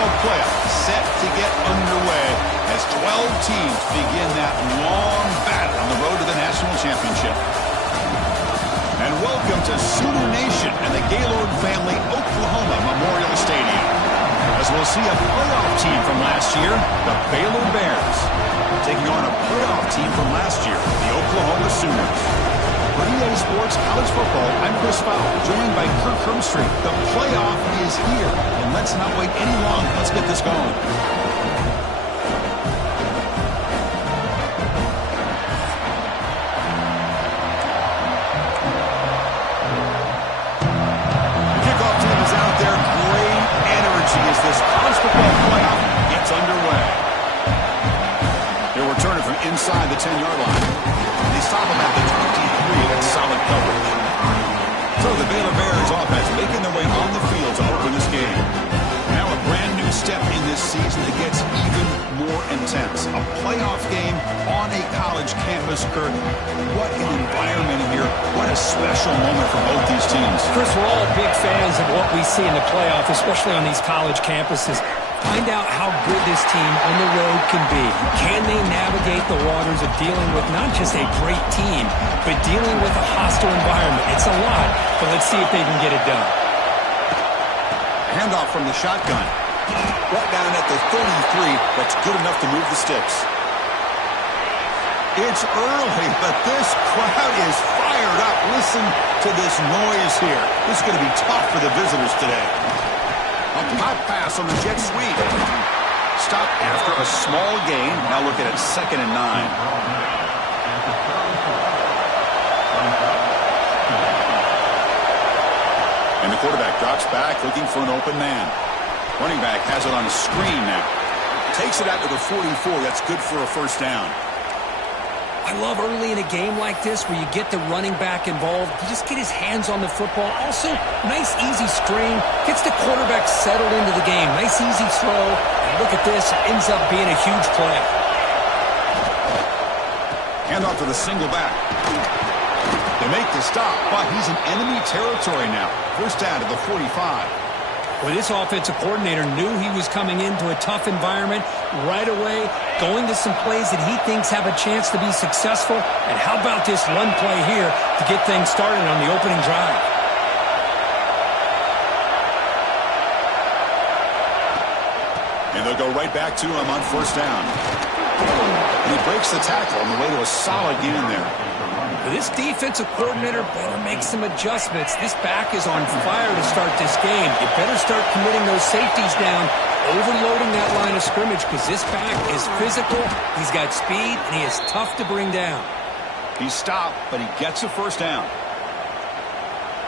Bowl playoff set to get underway as 12 teams begin that long battle on the road to the national championship. And welcome to Sooner Nation and the Gaylord family Oklahoma Memorial Stadium, as we'll see a playoff team from last year, the Baylor Bears, taking on a playoff team from last year, the Oklahoma Sooners. For EA Sports College Football, I'm Chris Fowler, joined by Kirk Hermstreet. The playoff is here, and let's not wait any longer. Let's get this going. The kickoff team is out there. Great energy as this college football playoff gets underway. They'll return it from inside the 10-yard line. They stop him at the 23. That's solid coverage. So the Baylor Bears offense making their way on the field to open this game. Now a brand new step in this season that gets even more intense. A playoff game on a college campus, Kirk. What an environment here. What a special moment for both these teams. Chris, we're all big fans of what we see in the playoff, especially on these college campuses. Find out how good this team on the road can be. Can they navigate the waters of dealing with not just a great team, but dealing with a hostile environment? It's a lot, but let's see if they can get it done. Handoff from the shotgun. Brought down at the 33. That's good enough to move the sticks. It's early, but this crowd is fired up. Listen to this noise here. This is going to be tough for the visitors today. A pop pass on the jet sweep. Stop after a small gain. Now looking at 2nd and 9. And the quarterback drops back looking for an open man. Running back has it on a screen now. Takes it out to the 44. That's good for a first down. I love early in a game like this where you get the running back involved. You just get his hands on the football. Also, nice easy screen. Gets the quarterback settled into the game. Nice easy throw. And look at this. Ends up being a huge play. Handoff to the single back. They make the stop, but he's in enemy territory now. First down to the 45. Well, this offensive coordinator knew he was coming into a tough environment right away, going to some plays that he thinks have a chance to be successful. And how about this run play here to get things started on the opening drive? And they'll go right back to him on first down. And he breaks the tackle on the way to a solid gain there. This defensive coordinator better make some adjustments. This back is on fire to start this game. You better start committing those safeties down, overloading that line of scrimmage, because this back is physical, he's got speed, and he is tough to bring down. He's stopped, but he gets a first down.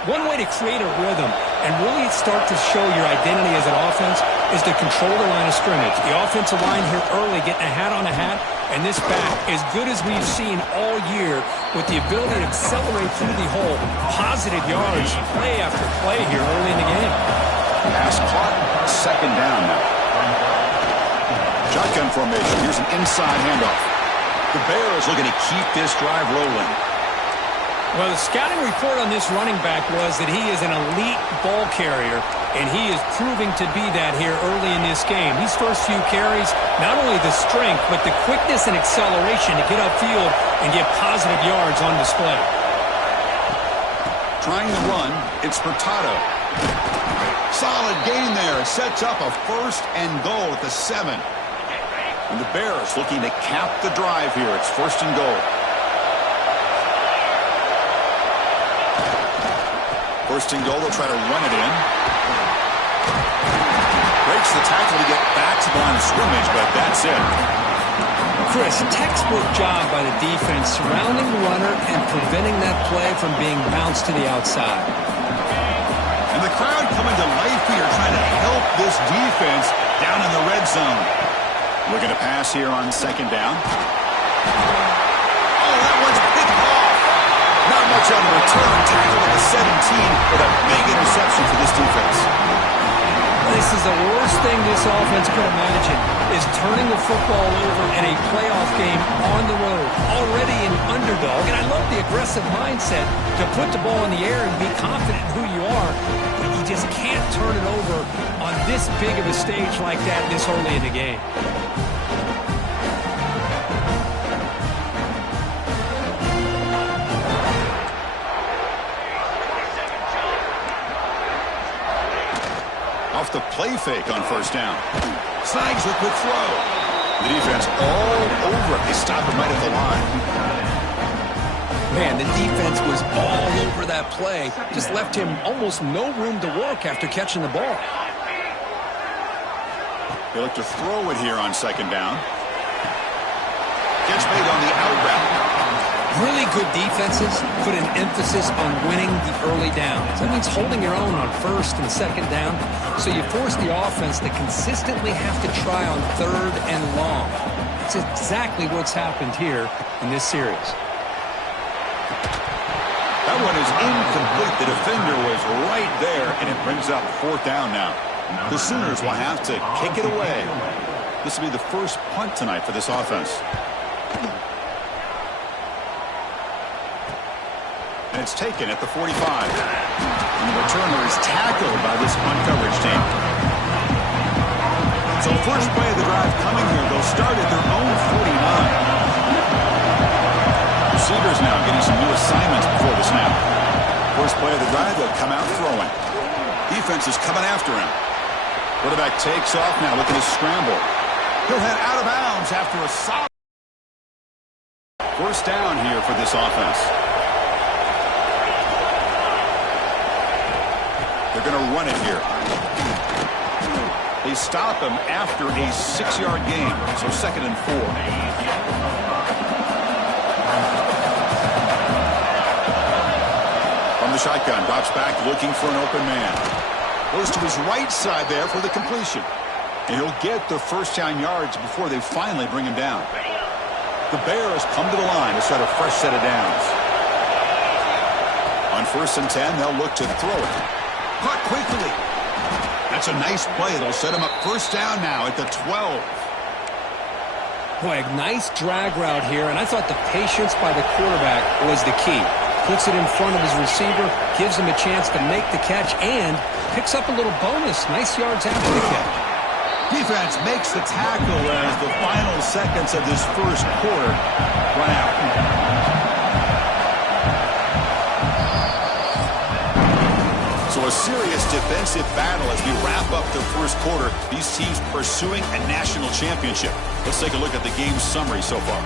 One way to create a rhythm and really start to show your identity as an offense is to control the line of scrimmage. The offensive line here early getting a hat on a hat, and this back, as good as we've seen all year, with the ability to accelerate through the hole, positive yards, play after play here early in the game. Pass caught, second down now. Shotgun formation, here's an inside handoff. The Bears looking to keep this drive rolling. Well, the scouting report on this running back was that he is an elite ball carrier, and he is proving to be that here early in this game. These first few carries, not only the strength, but the quickness and acceleration to get upfield and get positive yards on display. Trying to run, it's Furtado. Solid gain there. It sets up a first and goal at the 7. And the Bears looking to cap the drive here. It's first and goal. First and goal, they'll try to run it in. Breaks the tackle to get back to the line of scrimmage, but that's it. Chris, textbook job by the defense surrounding the runner and preventing that play from being bounced to the outside. And the crowd coming to life here, trying to help this defense down in the red zone. Looking to pass here on second down. Oh, that one's picked off. Not much on the return. Tackle at the 17 with a big interception for this defense. This is the worst thing this offense could imagine, is turning the football over in a playoff game on the road, already an underdog. And I love the aggressive mindset to put the ball in the air and be confident in who you are, but you just can't turn it over on this big of a stage like that this early in the game. Off the play fake on first down. Snags the quick throw. The defense all over it. They stop him right at the line. Man, the defense was all over that play. Just left him almost no room to work after catching the ball. They look to throw it here on second down. Gets made on the out route. Really good defenses put an emphasis on winning the early downs. That means holding your own on first and second down, so you force the offense to consistently have to try on third and long. It's exactly what's happened here in this series. That one is incomplete. The defender was right there, and it brings up fourth down now. The Sooners will have to kick it away. This will be the first punt tonight for this offense. And it's taken at the 45. And the returner is tackled by this punt coverage team. So first play of the drive coming here. They'll start at their own 49. Receivers now getting some new assignments before the snap. First play of the drive, they'll come out throwing. Defense is coming after him. Quarterback takes off now, looking to scramble. He'll head out of bounds after a solid first down here for this offense. They're going to run it here. They stop him after a 6-yard gain, so 2nd and 4. From the shotgun, drops back looking for an open man. Goes to his right side there for the completion. And he'll get the first down yards before they finally bring him down. The Bears come to the line to start a fresh set of downs. On 1st and 10, they'll look to throw it. Caught quickly. That's a nice play. They'll set him up first down now at the 12. Boy, a nice drag route here, and I thought the patience by the quarterback was the key. Puts it in front of his receiver, gives him a chance to make the catch, and picks up a little bonus. Nice yards after the catch. Defense makes the tackle as the final seconds of this first quarter run out. So a serious defensive battle as we wrap up the first quarter. These teams pursuing a national championship. Let's take a look at the game summary so far.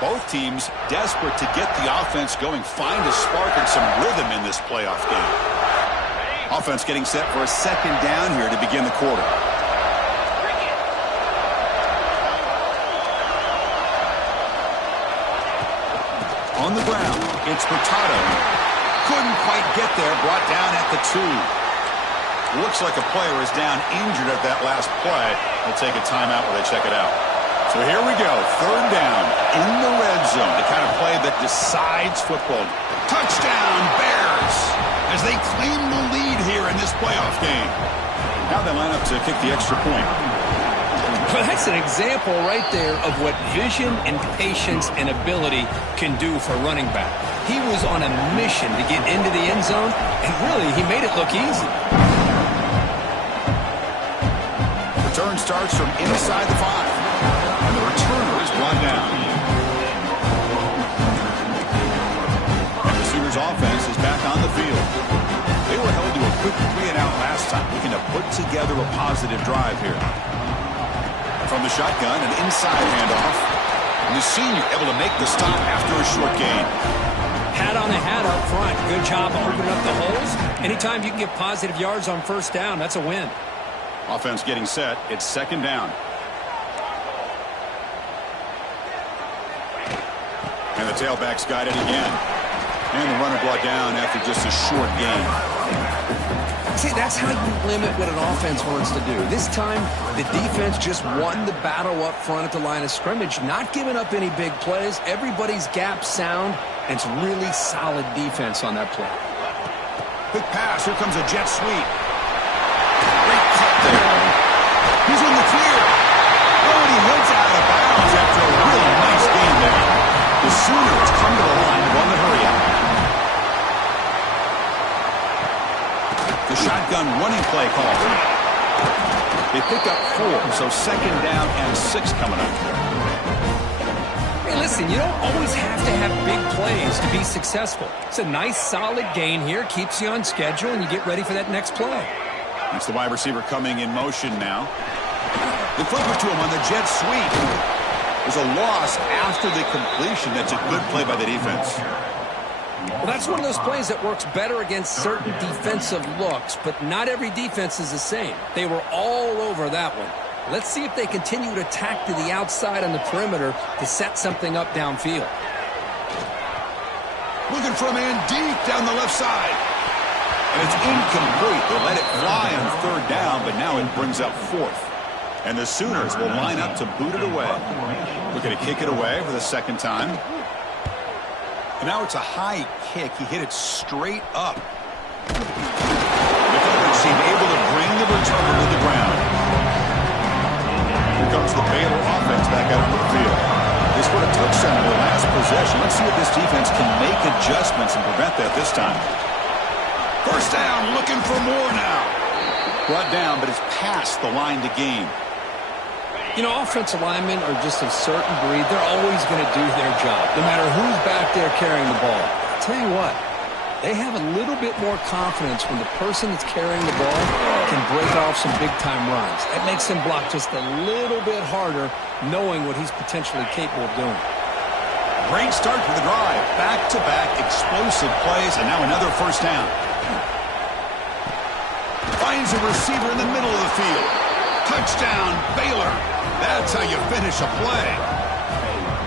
Both teams desperate to get the offense going, find a spark and some rhythm in this playoff game. Offense getting set for a second down here to begin the quarter. On the ground, it's Furtado. Couldn't quite get there, brought down at the 2. Looks like a player is down injured at that last play. They'll take a timeout while they check it out. So here we go, 3rd down in the red zone, the kind of play that decides football. Touchdown, Bears, as they claim the lead here in this playoff game. Now they line up to kick the extra point. Well, that's an example right there of what vision and patience and ability can do for running back. He was on a mission to get into the end zone, and really, he made it look easy. Return starts from inside the 5, and the returner is brought down. And the Sooners offense is back on the field. They were held to a quick 3-and-out last time, looking to put together a positive drive here. From the shotgun, an inside handoff. And the senior able to make the stop after a short gain. Hat on a hat up front. Good job of opening up the holes. Anytime you can get positive yards on first down, that's a win. Offense getting set. It's 2nd down. And the tailback's got it again. And the runner brought down after just a short gain. See, that's how you limit what an offense wants to do. This time, the defense just won the battle up front at the line of scrimmage, not giving up any big plays. Everybody's gap sound, and it's really solid defense on that play. Quick pass. Here comes a jet sweep. Great cut there. He's in the clear. Oh, and he heads out of bounds after a really nice game there. The Sooners come to the line to run the hurry out. The shotgun running play call. They pick up 4, so second down and 6 coming up. Hey, listen, you don't always have to have big plays to be successful. It's a nice, solid gain here. Keeps you on schedule, and you get ready for that next play. It's the wide receiver coming in motion now. They flip it to him on the jet sweep. There's a loss after the completion. That's a good play by the defense. Well, that's one of those plays that works better against certain defensive looks, but not every defense is the same. They were all over that one. Let's see if they continue to attack to the outside on the perimeter to set something up downfield. Looking for a man deep down the left side. And it's incomplete. They let it fly on third down, but now it brings up 4th. And the Sooners will line up to boot it away. Looking to kick it away for the second time. And now it's a high kick. He hit it straight up. The coverage team able to bring the returner to the ground. Here comes the Baylor offense back out on the field. They scored a touchdown in their last possession. Let's see if this defense can make adjustments and prevent that this time. First down, looking for more now. Brought down, but it's past the line to gain. You know, offensive linemen are just a certain breed. They're always going to do their job, no matter who's back there carrying the ball. I'll tell you what, they have a little bit more confidence when the person that's carrying the ball can break off some big-time runs. That makes him block just a little bit harder, knowing what he's potentially capable of doing. Great start to the drive. Back-to-back explosive plays, and now another first down. Finds a receiver in the middle of the field. Touchdown, Baylor. That's how you finish a play.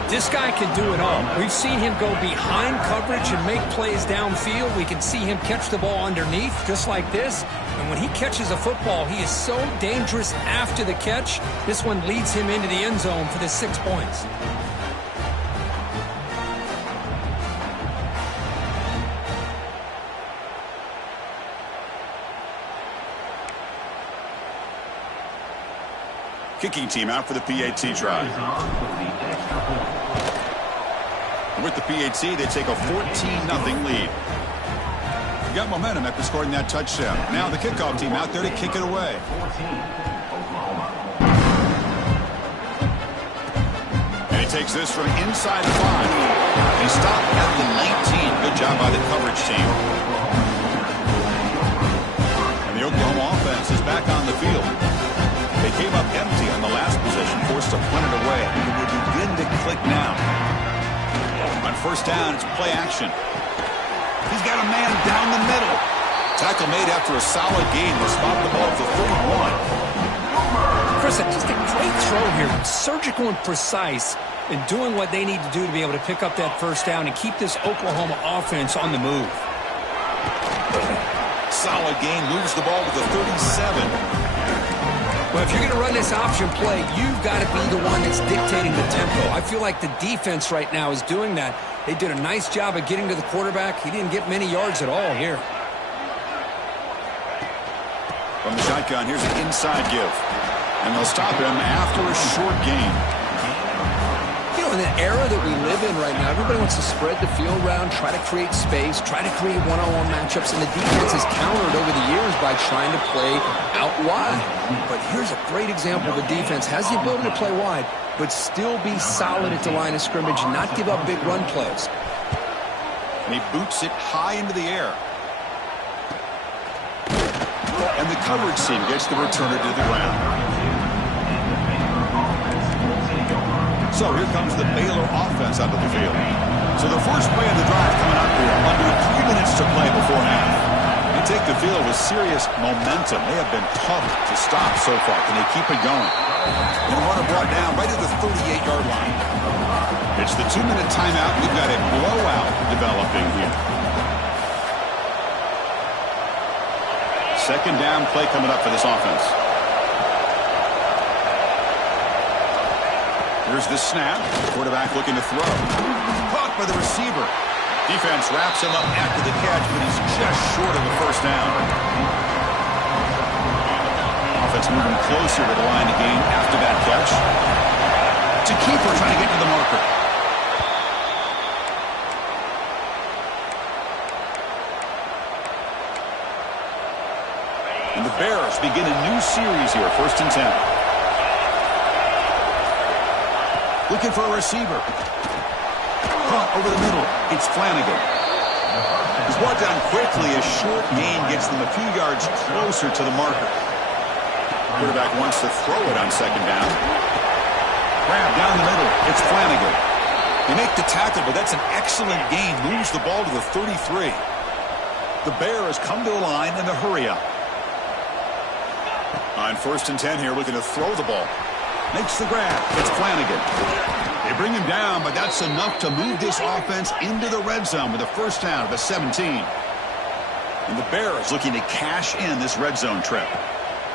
This guy can do it all. We've seen him go behind coverage and make plays downfield. We can see him catch the ball underneath, just like this. And when he catches a football, he is so dangerous after the catch. This one leads him into the end zone for the 6 points. Kicking team out for the PAT try. With the PAT, they take a 14-0 lead. Got momentum after scoring that touchdown. Now the kickoff team out there to kick it away. And he takes this from inside the 5. He stopped at the 19. Good job by the coverage team. And the Oklahoma offense is back on the field. They came up empty on the last possession, forced to punt it away. And they begin to click now. On first down, it's play action. He's got a man down the middle. Tackle made after a solid gain. They spot the ball for 31. Chris, just a great throw here. Surgical and precise in doing what they need to do to be able to pick up that first down and keep this Oklahoma offense on the move. Solid gain, moves the ball to the 37. Well, if you're going to run this option play, you've got to be the one that's dictating the tempo. I feel like the defense right now is doing that. They did a nice job of getting to the quarterback. He didn't get many yards at all here. From the shotgun, here's an inside give. And they'll stop him after a short gain. You know, in the era that we live in right now, everybody wants to spread the field around, try to create space, try to create one-on-one matchups, and the defense has countered over the years by trying to play out wide. But here's a great example. The defense has the ability to play wide, but still be solid at the line of scrimmage and not give up big run plays. And he boots it high into the air. And the coverage team gets the returner to the ground. So here comes the Baylor offense onto the field. So the first play of the drive coming up here. Under 3 minutes to play before half. They take the field with serious momentum. They have been tough to stop so far. Can they keep it going? And runner brought down right at the 38-yard line. It's the 2-minute timeout. We've got a blowout developing here. second down play coming up for this offense. Here's the snap. Quarterback looking to throw. Caught by the receiver. Defense wraps him up after the catch, but he's just short of the first down. Offense moving closer to the line of game after that catch. It's a keeper trying to get to the marker. And the Bears begin a new series here, 1st and 10. Looking for a receiver. Caught over the middle. It's Flanagan. He's brought down quickly. A short gain gets them a few yards closer to the marker. Quarterback wants to throw it on second down. Grab down the middle. It's Flanagan. They make the tackle, but that's an excellent gain. Moves the ball to the 33. The Bears come to the line in the hurry up. On 1st and 10 here, looking to throw the ball. Makes the grab. It's Flanagan. They bring him down, but that's enough to move this offense into the red zone with a first down at the 17. And the Bears looking to cash in this red zone trip.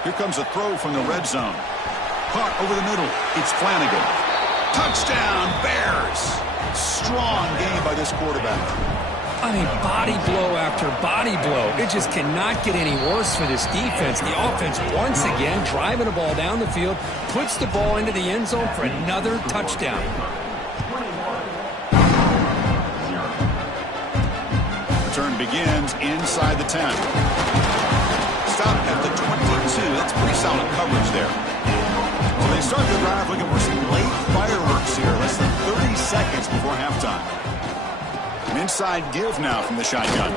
Here comes a throw from the red zone. Caught over the middle. It's Flanagan. Touchdown, Bears. Strong game by this quarterback. I mean, body blow after body blow. It just cannot get any worse for this defense. The offense, once again, driving the ball down the field, puts the ball into the end zone for another touchdown. Return begins inside the 10. Stop at the 22. That's pretty solid coverage there. So they start the drive looking for some late fireworks here. Less than 30 seconds before halftime. An inside give now from the shotgun.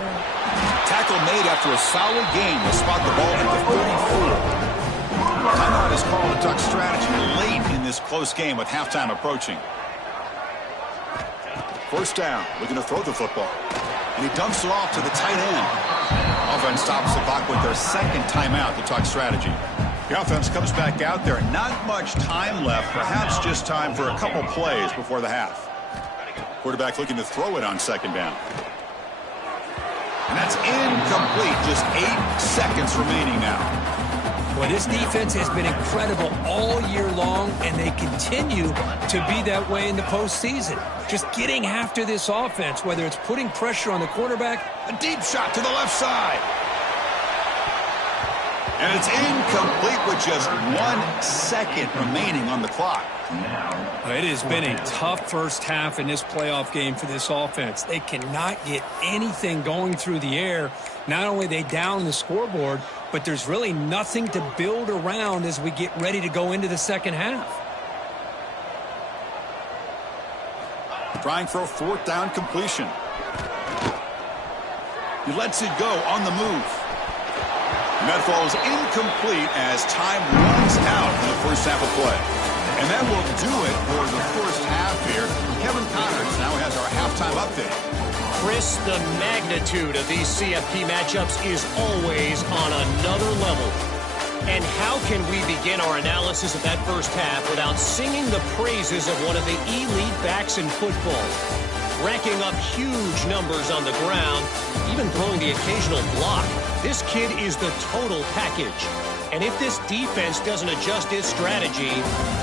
Tackle made after a solid gain. They'll spot the ball at the 34. Timeout is called to duck strategy late in this close game with halftime approaching. First down, looking to throw the football. And he dumps it off to the tight end. Offense stops the clock with their second timeout to talk strategy. The offense comes back out there. Not much time left. Perhaps just time for a couple plays before the half. Quarterback looking to throw it on second down. And that's incomplete. Just 8 seconds remaining now. Well, this defense has been incredible all year long, and they continue to be that way in the postseason. Just getting after this offense, whether it's putting pressure on the quarterback. A deep shot to the left side. And it's incomplete with just 1 second remaining on the clock. It has been a tough first half in this playoff game for this offense. They cannot get anything going through the air. Not only are they down the scoreboard, but there's really nothing to build around as we get ready to go into the second half. Trying for a 4th down completion. He lets it go on the move. And that falls incomplete as time runs out in the first half of play. And that will do it for the first half here. Kevin Connors now has our halftime update. Chris, the magnitude of these CFP matchups is always on another level. And how can we begin our analysis of that first half without singing the praises of one of the elite backs in football? Racking up huge numbers on the ground, even throwing the occasional block. This kid is the total package. And if this defense doesn't adjust its strategy,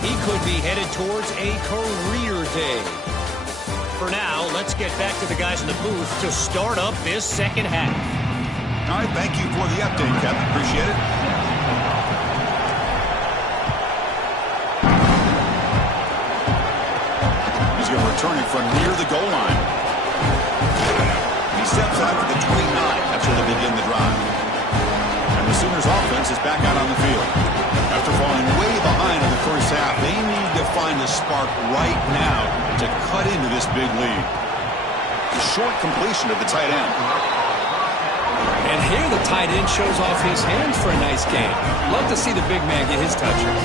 he could be headed towards a career day. For now, let's get back to the guys in the booth to start up this second half. All right, thank you for the update, Kevin. Appreciate it. He's going to return it from near the goal line. He steps out for the 29. That's where they begin the drive. And the Sooners offense is back out on the field. After falling way behind in the first half, they need to find a spark right now to cut into this big lead. A short completion of the tight end. And here the tight end shows off his hands for a nice game. Love to see the big man get his touches.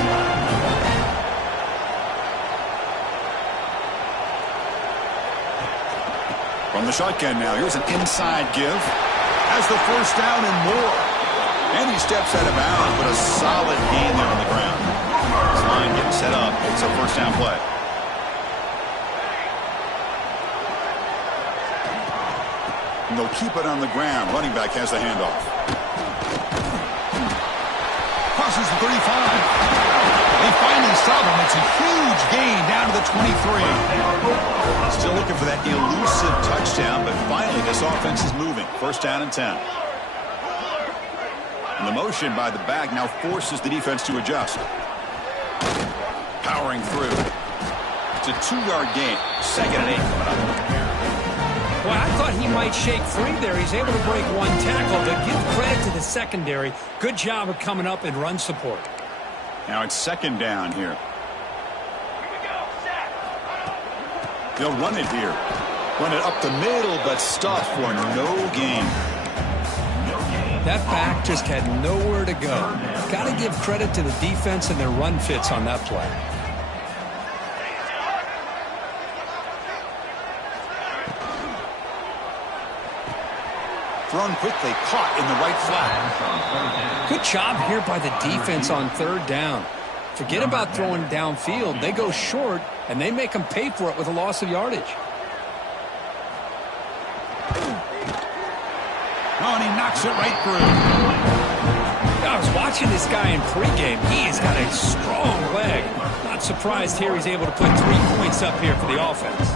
From the shotgun now, here's an inside give. Has the first down and more. And he steps out of bounds, but a solid gain there on the ground. His line getting set up. It's a first down play. And they'll keep it on the ground. Running back has the handoff. loses the 35. They finally stop him. It's a huge gain down to the 23. Still looking for that elusive touchdown, but finally this offense is moving. First down and 10. And the motion by the back now forces the defense to adjust. Powering through. It's a 2-yard gain. Second and 8 coming up. Well, I thought he might shake free there. He's able to break one tackle, but give credit to the secondary. Good job of coming up and run support. Now it's second down here. They'll run it here. Run it up the middle, but stuff for no gain. That back just had nowhere to go. Got to give credit to the defense and their run fits on that play. Thrown quickly, caught in the right flat. Good job here by the defense on third down. Forget about throwing downfield. They go short, and they make them pay for it with a loss of yardage. Oh, and he knocks it right through. I was watching this guy in pregame. He has got a strong leg. Not surprised here he's able to put 3 points up here for the offense.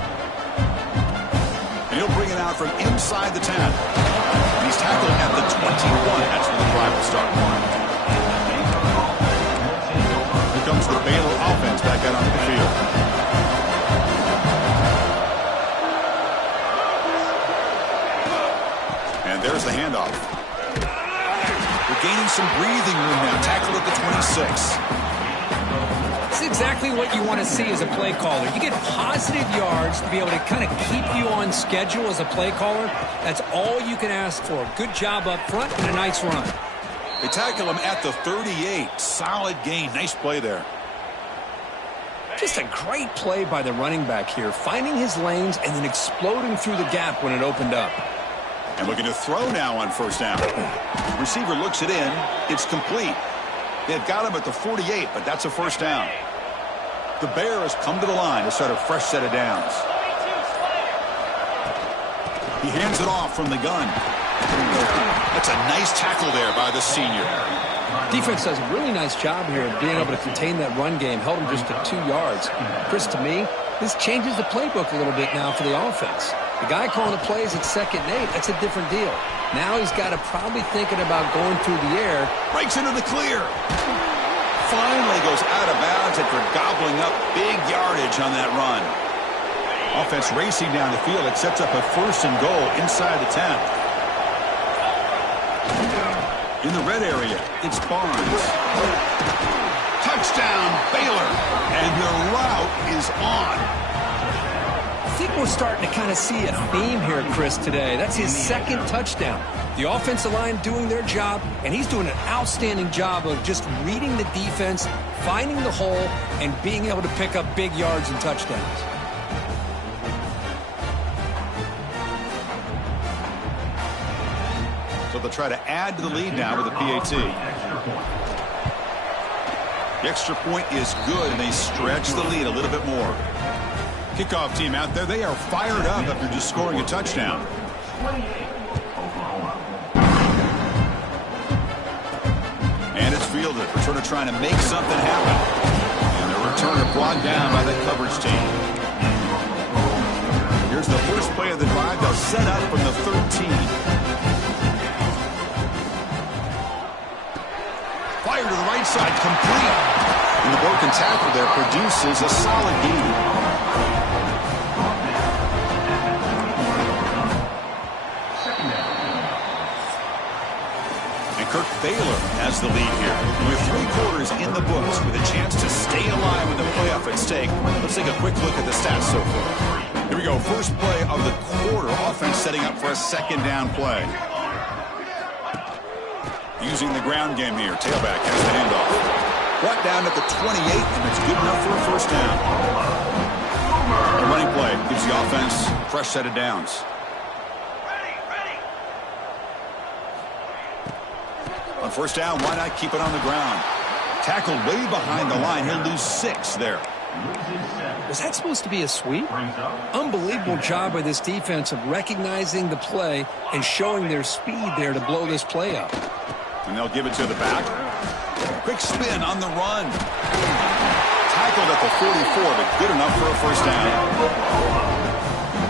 And he'll bring it out from inside the 10. And he's tackled at the 21. That's where the drive will start. Here comes the Baylor offense back out onto the field. And there's the handoff. We're gaining some breathing room now. Tackled at the 26. It's exactly what you want to see as a play caller. You get positive yards to be able to kind of keep you on schedule as a play caller. That's all you can ask for. Good job up front and a nice run. They tackle him at the 38. Solid gain. Nice play there. Just a great play by the running back here, finding his lanes and then exploding through the gap when it opened up. And looking to throw now on first down. Receiver looks it in. It's complete. They've got him at the 48, but that's a first down. The Bears come to the line to start a fresh set of downs. He hands it off from the gun. That's a nice tackle there by the senior. Defense does a really nice job here of being able to contain that run game. Held him just to 2 yards. Chris, to me, this changes the playbook a little bit now for the offense. The guy calling the plays at 2nd and 8, that's a different deal. Now he's got to probably thinking about going through the air. Breaks into the clear. Finally goes out of bounds after gobbling up big yardage on that run. Offense racing down the field. It sets up a 1st and goal inside the 10. In the red area, it's Barnes. Touchdown, Baylor. And the route is on. I think we're starting to kind of see a theme here, Chris, today. That's his 2nd touchdown. The offensive line doing their job, and he's doing an outstanding job of just reading the defense, finding the hole, and being able to pick up big yards and touchdowns. So they'll try to add to the lead now with a PAT. The extra point is good, and they stretch the lead a little bit more. Kickoff team out there, they are fired up after just scoring a touchdown. And it's fielded. Returner trying to make something happen. And the returner brought down by the coverage team. Here's the first play of the drive. They'll set up from the 13. Fire to the right side, complete. And the broken tackle there produces a solid gain. Kirk Baylor has the lead here. With 3 quarters in the books with a chance to stay alive with the playoff at stake. Let's take a quick look at the stats so far. Here we go. First play of the quarter. Offense setting up for a 2nd down play. Using the ground game here. Tailback has the handoff. Brought down at the 28, and it's good enough for a first down. A running play gives the offense a fresh set of downs. On first down, why not keep it on the ground? Tackled way behind the line. He'll lose 6 there. Was that supposed to be a sweep? Unbelievable job by this defense of recognizing the play and showing their speed there to blow this play up. And they'll give it to the back. Quick spin on the run. Tackled at the 44, but good enough for a first down.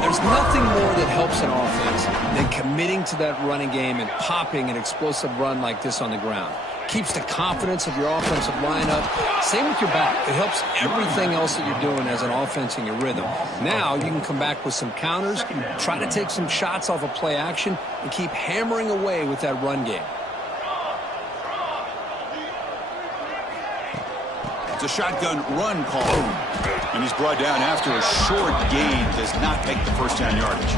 There's nothing more that helps an offense than committing to that running game and popping an explosive run like this on the ground. Keeps the confidence of your offensive lineup. Same with your back. It helps everything else that you're doing as an offense in your rhythm. Now you can come back with some counters, try to take some shots off of play action, and keep hammering away with that run game. It's a shotgun run call. And he's brought down after a short gain. Does not make the first down yardage.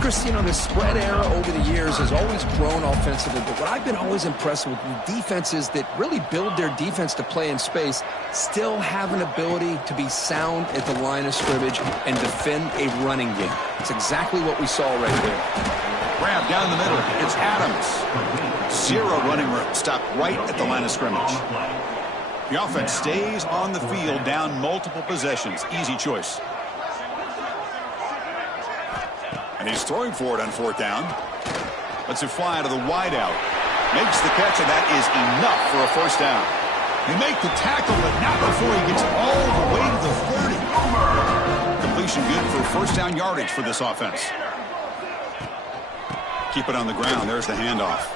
Chris, you know, the spread era over the years has always grown offensively, but what I've been always impressed with the defenses that really build their defense to play in space still have an ability to be sound at the line of scrimmage and defend a running game. It's exactly what we saw right there. Grab down the middle. It's Adams. Zero running room. Stopped right at the line of scrimmage. The offense stays on the field down multiple possessions. Easy choice. And he's throwing for it on fourth down. Lets it fly to the wideout. Makes the catch, and that is enough for a first down. They make the tackle, but not before he gets all the way to the 30. Completion good for first down yardage for this offense. Keep it on the ground. There's the handoff.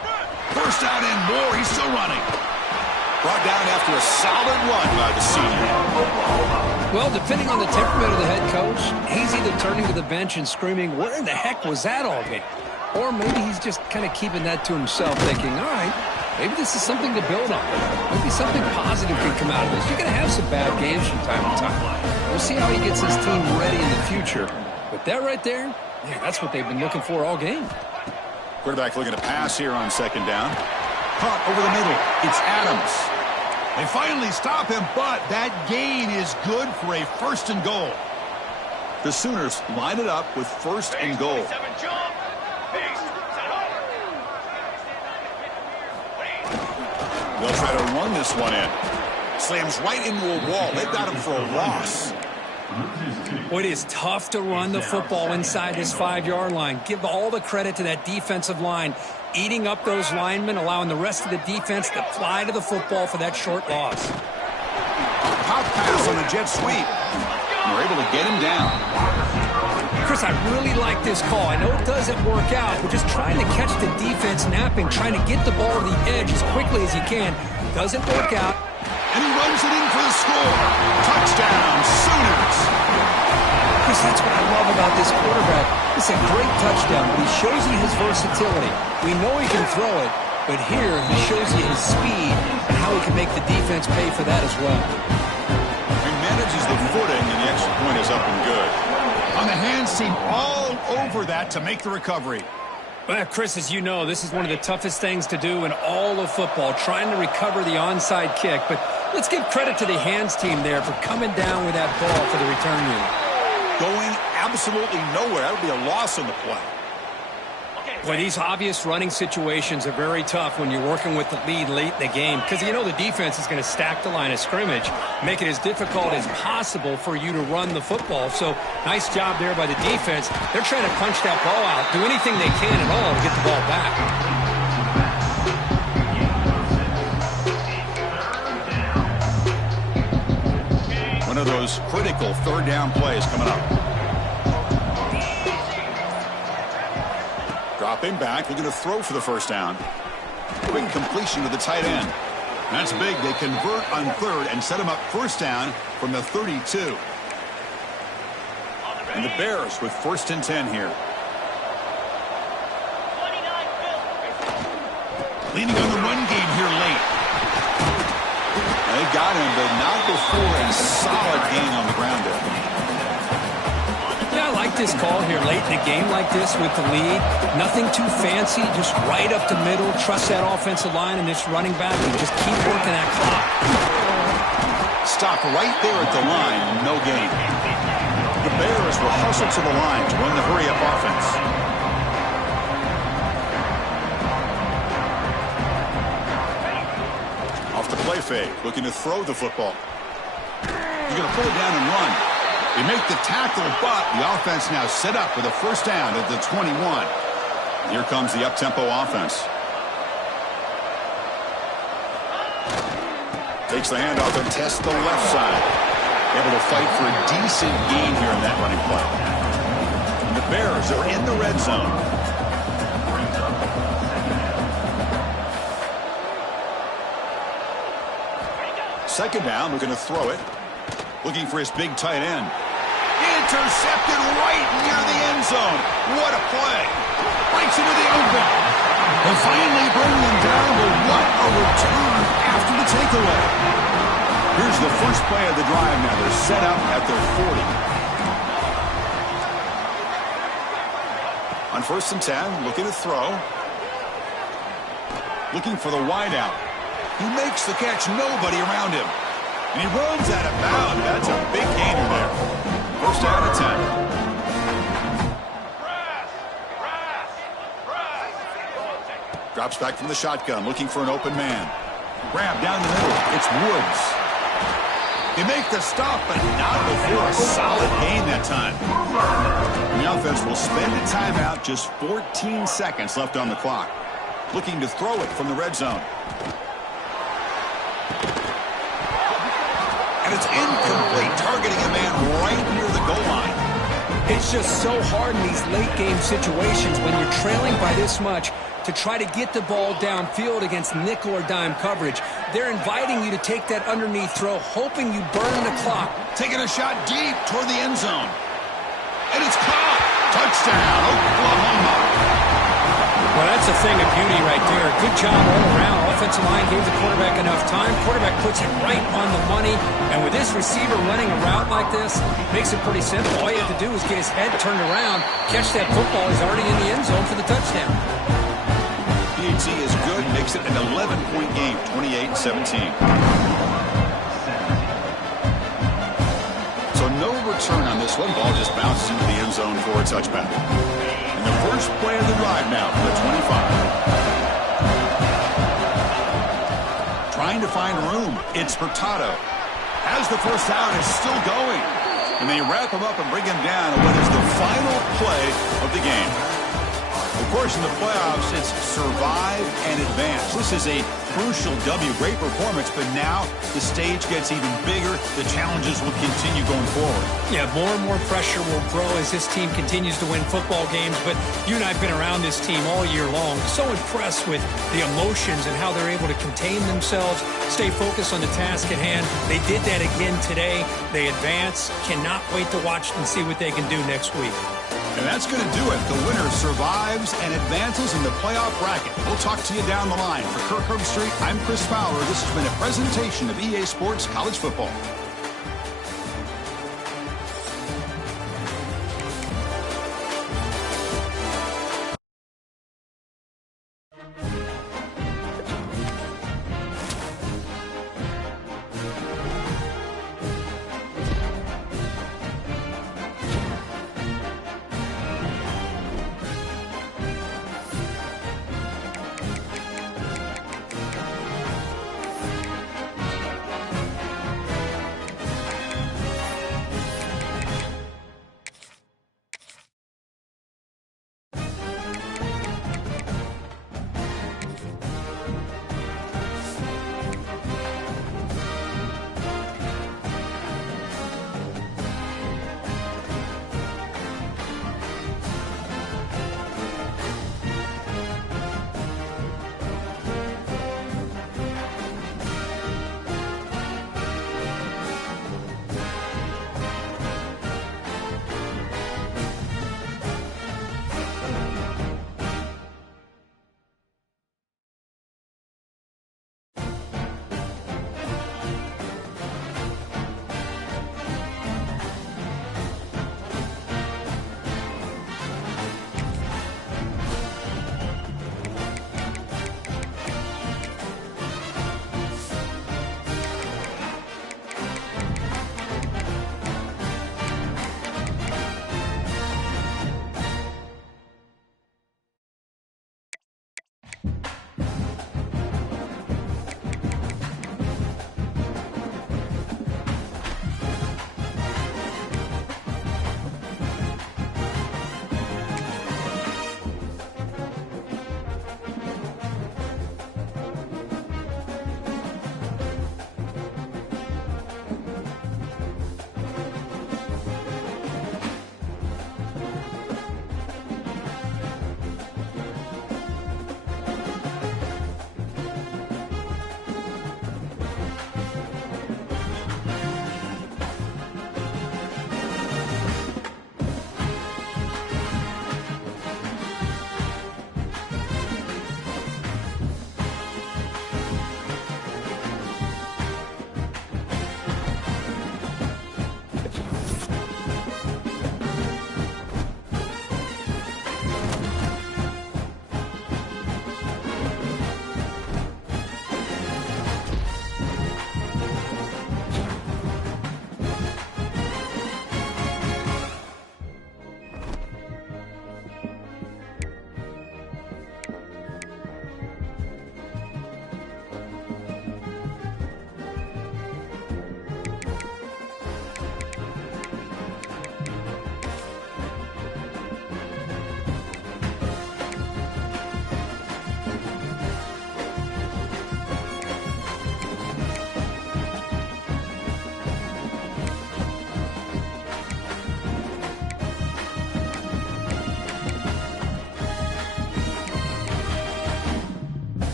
First down and more. He's still running. Brought down after a solid run by the senior. Well, depending on the temperament of the head coach, he's either turning to the bench and screaming, where in the heck was that all game? Or maybe he's just kind of keeping that to himself, thinking, all right, maybe this is something to build on. Maybe something positive can come out of this. You're going to have some bad games from time to time. We'll see how he gets his team ready in the future. But that right there, man, that's what they've been looking for all game. Quarterback looking to pass here on second down. Caught over the middle. It's Adams. They finally stop him, but that gain is good for a first and goal. The Sooners line it up with first and goal. They'll try to run this one in. Slams right into a wall. They've got him for a loss. Boy, it is tough to run the football inside this 5-yard line. Give all the credit to that defensive line, eating up those linemen, allowing the rest of the defense to fly to the football for that short loss. Pop pass on a jet sweep. They're able to get him down. Chris, I really like this call. I know it doesn't work out, but just trying to catch the defense napping, trying to get the ball to the edge as quickly as you can. Doesn't work out. And he runs it in for the score. Touchdown, Sooners. Chris, that's what I love about this quarterback. It's a great touchdown, but he shows you his versatility. We know he can throw it, but here he shows you his speed and how he can make the defense pay for that as well. He manages the footing, and the extra point is up and good. On the hands team, all over that to make the recovery. Well, Chris, as you know, this is one of the toughest things to do in all of football, trying to recover the onside kick. But let's give credit to the hands team there for coming down with that ball for the return unit. Going absolutely nowhere. That would be a loss on the play. Boy, these obvious running situations are very tough when you're working with the lead late in the game because you know the defense is going to stack the line of scrimmage, make it as difficult as possible for you to run the football. So nice job there by the defense. They're trying to punch that ball out, do anything they can at all to get the ball back. One of those critical third down plays coming up. Dropping back, looking to throw for the first down. Quick completion to the tight end. That's big. They convert on third and set him up first down from the 32. And the Bears with first and 10 here. Leaning on the run game here late. They got him, but not before a solid gain on the ground there. Yeah, I like this call here late in a game like this with the lead. Nothing too fancy, just right up the middle. Trust that offensive line and this running back and just keep working that clock. Stop right there at the line, no gain. The Bears will hustle to the line to run the hurry-up offense. Off the play fake, looking to throw the football. He's going to pull it down and run. They make the tackle, but the offense now set up with a first down at the 21. Here comes the up-tempo offense. Takes the handoff and tests the left side. Able to fight for a decent gain here in that running play. And the Bears are in the red zone. Second down, we're going to throw it. Looking for his big tight end. Intercepted right near the end zone. What a play. Breaks into the open. They'll finally bring them down, but what a return after the takeaway. Here's the first play of the drive now. They're set up at their 40. On 1st and 10, looking to throw. Looking for the wide out. He makes the catch, nobody around him. And he runs out of bounds. That's a big gainer there. First down and 10. Drops back from the shotgun, looking for an open man. Grab down the middle. It's Woods. They make the stop, but not before a solid gain that time. And the offense will spend a timeout, just 14 seconds left on the clock. Looking to throw it from the red zone. And it's incomplete, targeting a man right near the goal line. It's just so hard in these late-game situations when you're trailing by this much to try to get the ball downfield against nickel or dime coverage. They're inviting you to take that underneath throw, hoping you burn the clock. Taking a shot deep toward the end zone. And it's caught. Touchdown, Oklahoma. Well, that's a thing of beauty right there. Good job all around. Offensive line gave the quarterback enough time. Quarterback puts it right on the money. And with this receiver running a route like this, makes it pretty simple. All you have to do is get his head turned around, catch that football. He's already in the end zone for the touchdown. PAT is good, makes it an 11-point game, 28-17. So no return on this one. Ball just bounces into the end zone for a touchback. And the first play of the drive now for the 25. Trying to find room. It's Hurtado. Has the first down, is still going. And they wrap him up and bring him down on what is the final play of the game. Of course, in the playoffs, it's survive and advance. This is a crucial W. Great performance, but now the stage gets even bigger. The challenges will continue going forward. Yeah, more and more pressure will grow as this team continues to win football games. But you and I have been around this team all year long. So impressed with the emotions and how they're able to contain themselves, stay focused on the task at hand. They did that again today. They advance. Cannot wait to watch and see what they can do next week. And that's going to do it. The winner survives and advances in the playoff bracket. We'll talk to you down the line. For Kirk Herbstreit, I'm Chris Fowler. This has been a presentation of EA Sports College Football.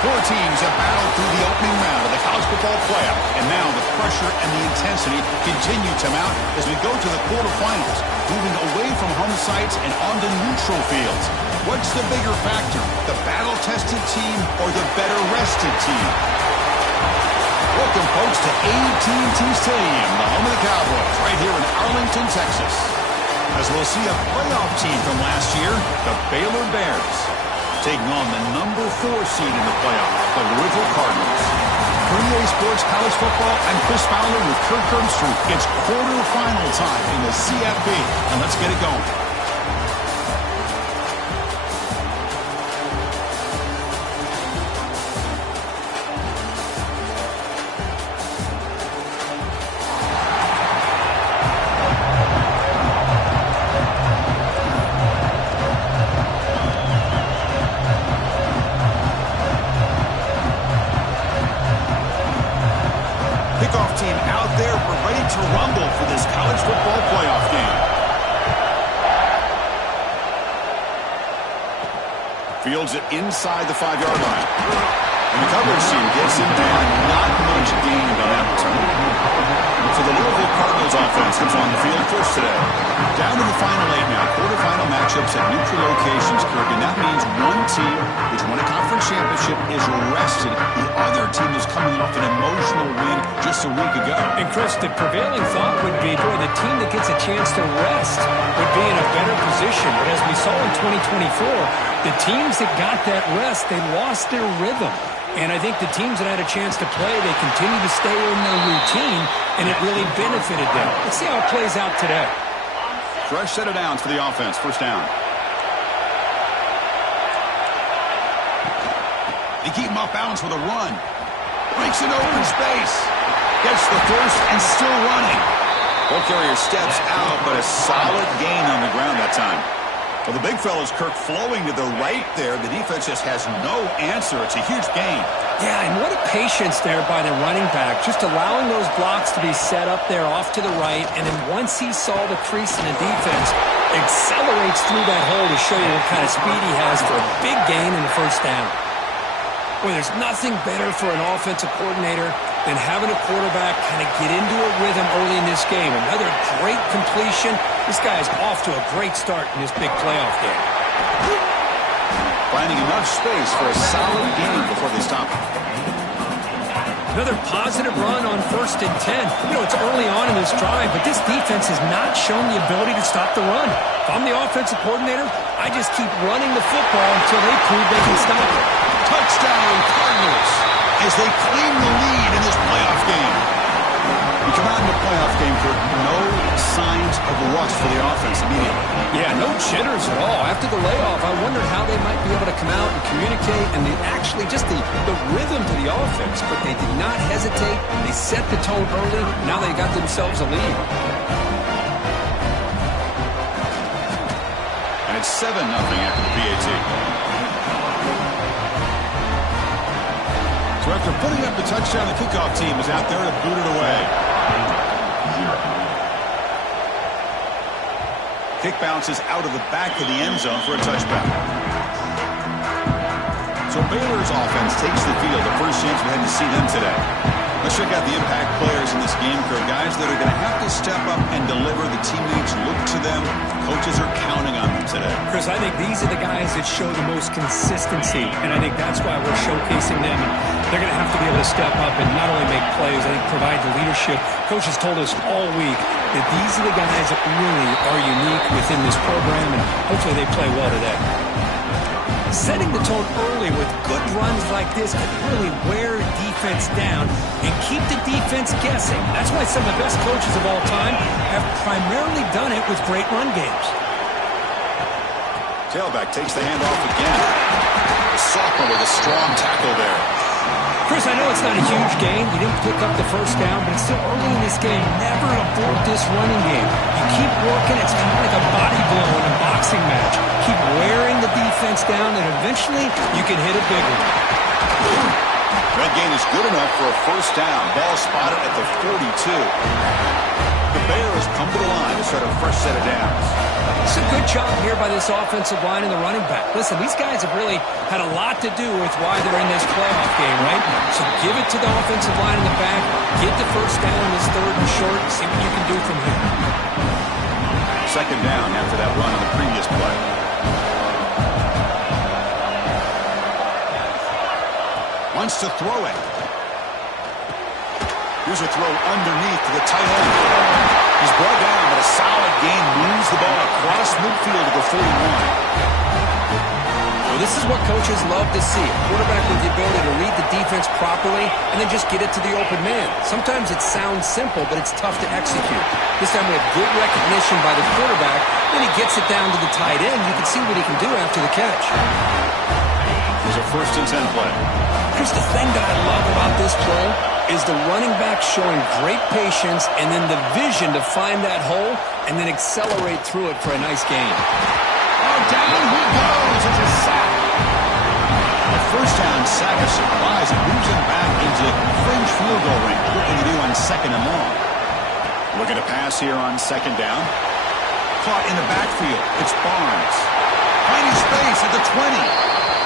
Four teams have battled through the opening round of the college football playoff, and now the pressure and the intensity continue to mount as we go to the quarterfinals, moving away from home sites and onto neutral fields. What's the bigger factor, the battle-tested team or the better-rested team? Welcome, folks, to AT&T Stadium, the home of the Cowboys, right here in Arlington, Texas. As we'll see a playoff team from last year, the Baylor Bears, taking on the number 4 seed in the playoff, the Louisville Cardinals. For EA Sports College Football, I'm Chris Fowler with Kirk Herbstreit. It's quarterfinal time in the CFP, and let's get it going. Team out there, we're ready to rumble for this college football playoff game. Fields it inside the 5-yard line. And the coverage team gets him down. Not much gained on that return. So the Louisville Cardinals offense comes on the field first today. Down to the final 8 now. Quarterfinal matchups at neutral locations, Kirk, and that means one team which won a conference championship is rested. The other team is coming off an emotional win just a week ago. And Chris, the prevailing thought would be, boy, the team that gets a chance to rest would be in a better position. But as we saw in 2024, the teams that got that rest, they lost their rhythm. And I think the teams that had a chance to play, they continue to stay in their routine, and it really benefited them. Let's see how it plays out today. Fresh set of downs for the offense. First down. They keep him off balance with a run. Breaks it open space. Gets the first and still running. Ball carrier steps out, but a solid gain on the ground that time. Well, the big fella's Kirk flowing to the right there. The defense just has no answer. It's a huge gain. Yeah, and what a patience there by the running back. Just allowing those blocks to be set up there off to the right. And then once he saw the crease in the defense, accelerates through that hole to show you what kind of speed he has for a big gain in the first down. Boy, there's nothing better for an offensive coordinator than having a quarterback kind of get into a rhythm early in this game. Another great completion. This guy is off to a great start in this big playoff game. Finding enough space for a solid gain before they stop him. Another positive run on 1st and 10. You know, it's early on in this drive, but this defense has not shown the ability to stop the run. If I'm the offensive coordinator, I just keep running the football until they prove they can stop it. Touchdown, Cardinals, as they claim the lead in this playoff game. You come out in the playoff game for no signs of rust for the offense immediately. Yeah, no jitters at all. After the layoff, I wondered how they might be able to come out and communicate and actually just the rhythm to the offense. But they did not hesitate. They set the tone early. Now they got themselves a lead. And it's 7-0 after the PAT. So after putting up the touchdown, the kickoff team is out there to boot it away. Kick bounces out of the back of the end zone for a touchback. So Baylor's offense takes the field. The first chance we had to see them today. Let's check out the impact players in this game, Kirk. Guys that are going to have to step up and deliver. The teammates look to them. Coaches are counting on them today. Chris, I think these are the guys that show the most consistency, and I think that's why we're showcasing them. And they're going to have to be able to step up and not only make plays, I think provide the leadership. Coaches told us all week that these are the guys that really are unique within this program, and hopefully they play well today. Setting the tone early with good runs like this can really wear defense down and keep the defense guessing. That's why some of the best coaches of all time have primarily done it with great run games. Tailback takes the handoff again. The sophomore with a strong tackle there. Chris, I know it's not a huge gain. You didn't pick up the first down, but it's still early in this game. Never abort this running game. You keep working. It's kind of like a body blow in a boxing match. Keep wearing the defense down, and eventually you can hit a big one. That gain is good enough for a first down. Ball spotted at the 42. The Bears come to the line to start a fresh set of downs. It's a good job here by this offensive line and the running back. Listen, these guys have really had a lot to do with why they're in this playoff game, right? So give it to the offensive line in the back. Get the first down in this third and short. See what you can do from here. Second down after that run on the previous play. Wants to throw it. Here's a throw underneath to the tight end. He's brought down, but a solid gain moves the ball across midfield to the 41. Well, this is what coaches love to see. A quarterback with the ability to read the defense properly and then just get it to the open man. Sometimes it sounds simple, but it's tough to execute. This time we have good recognition by the quarterback. Then he gets it down to the tight end. You can see what he can do after the catch. There's a 1st and 10 play. Here's the thing that I love about this play is the running back showing great patience and then the vision to find that hole and then accelerate through it for a nice gain. Oh, down he goes. It's a sack. A first down sack, a surprise. It moves him back into fringe field goal range. What can he do on 2nd and long? Looking to pass here on 2nd down. Caught in the backfield. It's Barnes. Finding space at the 20.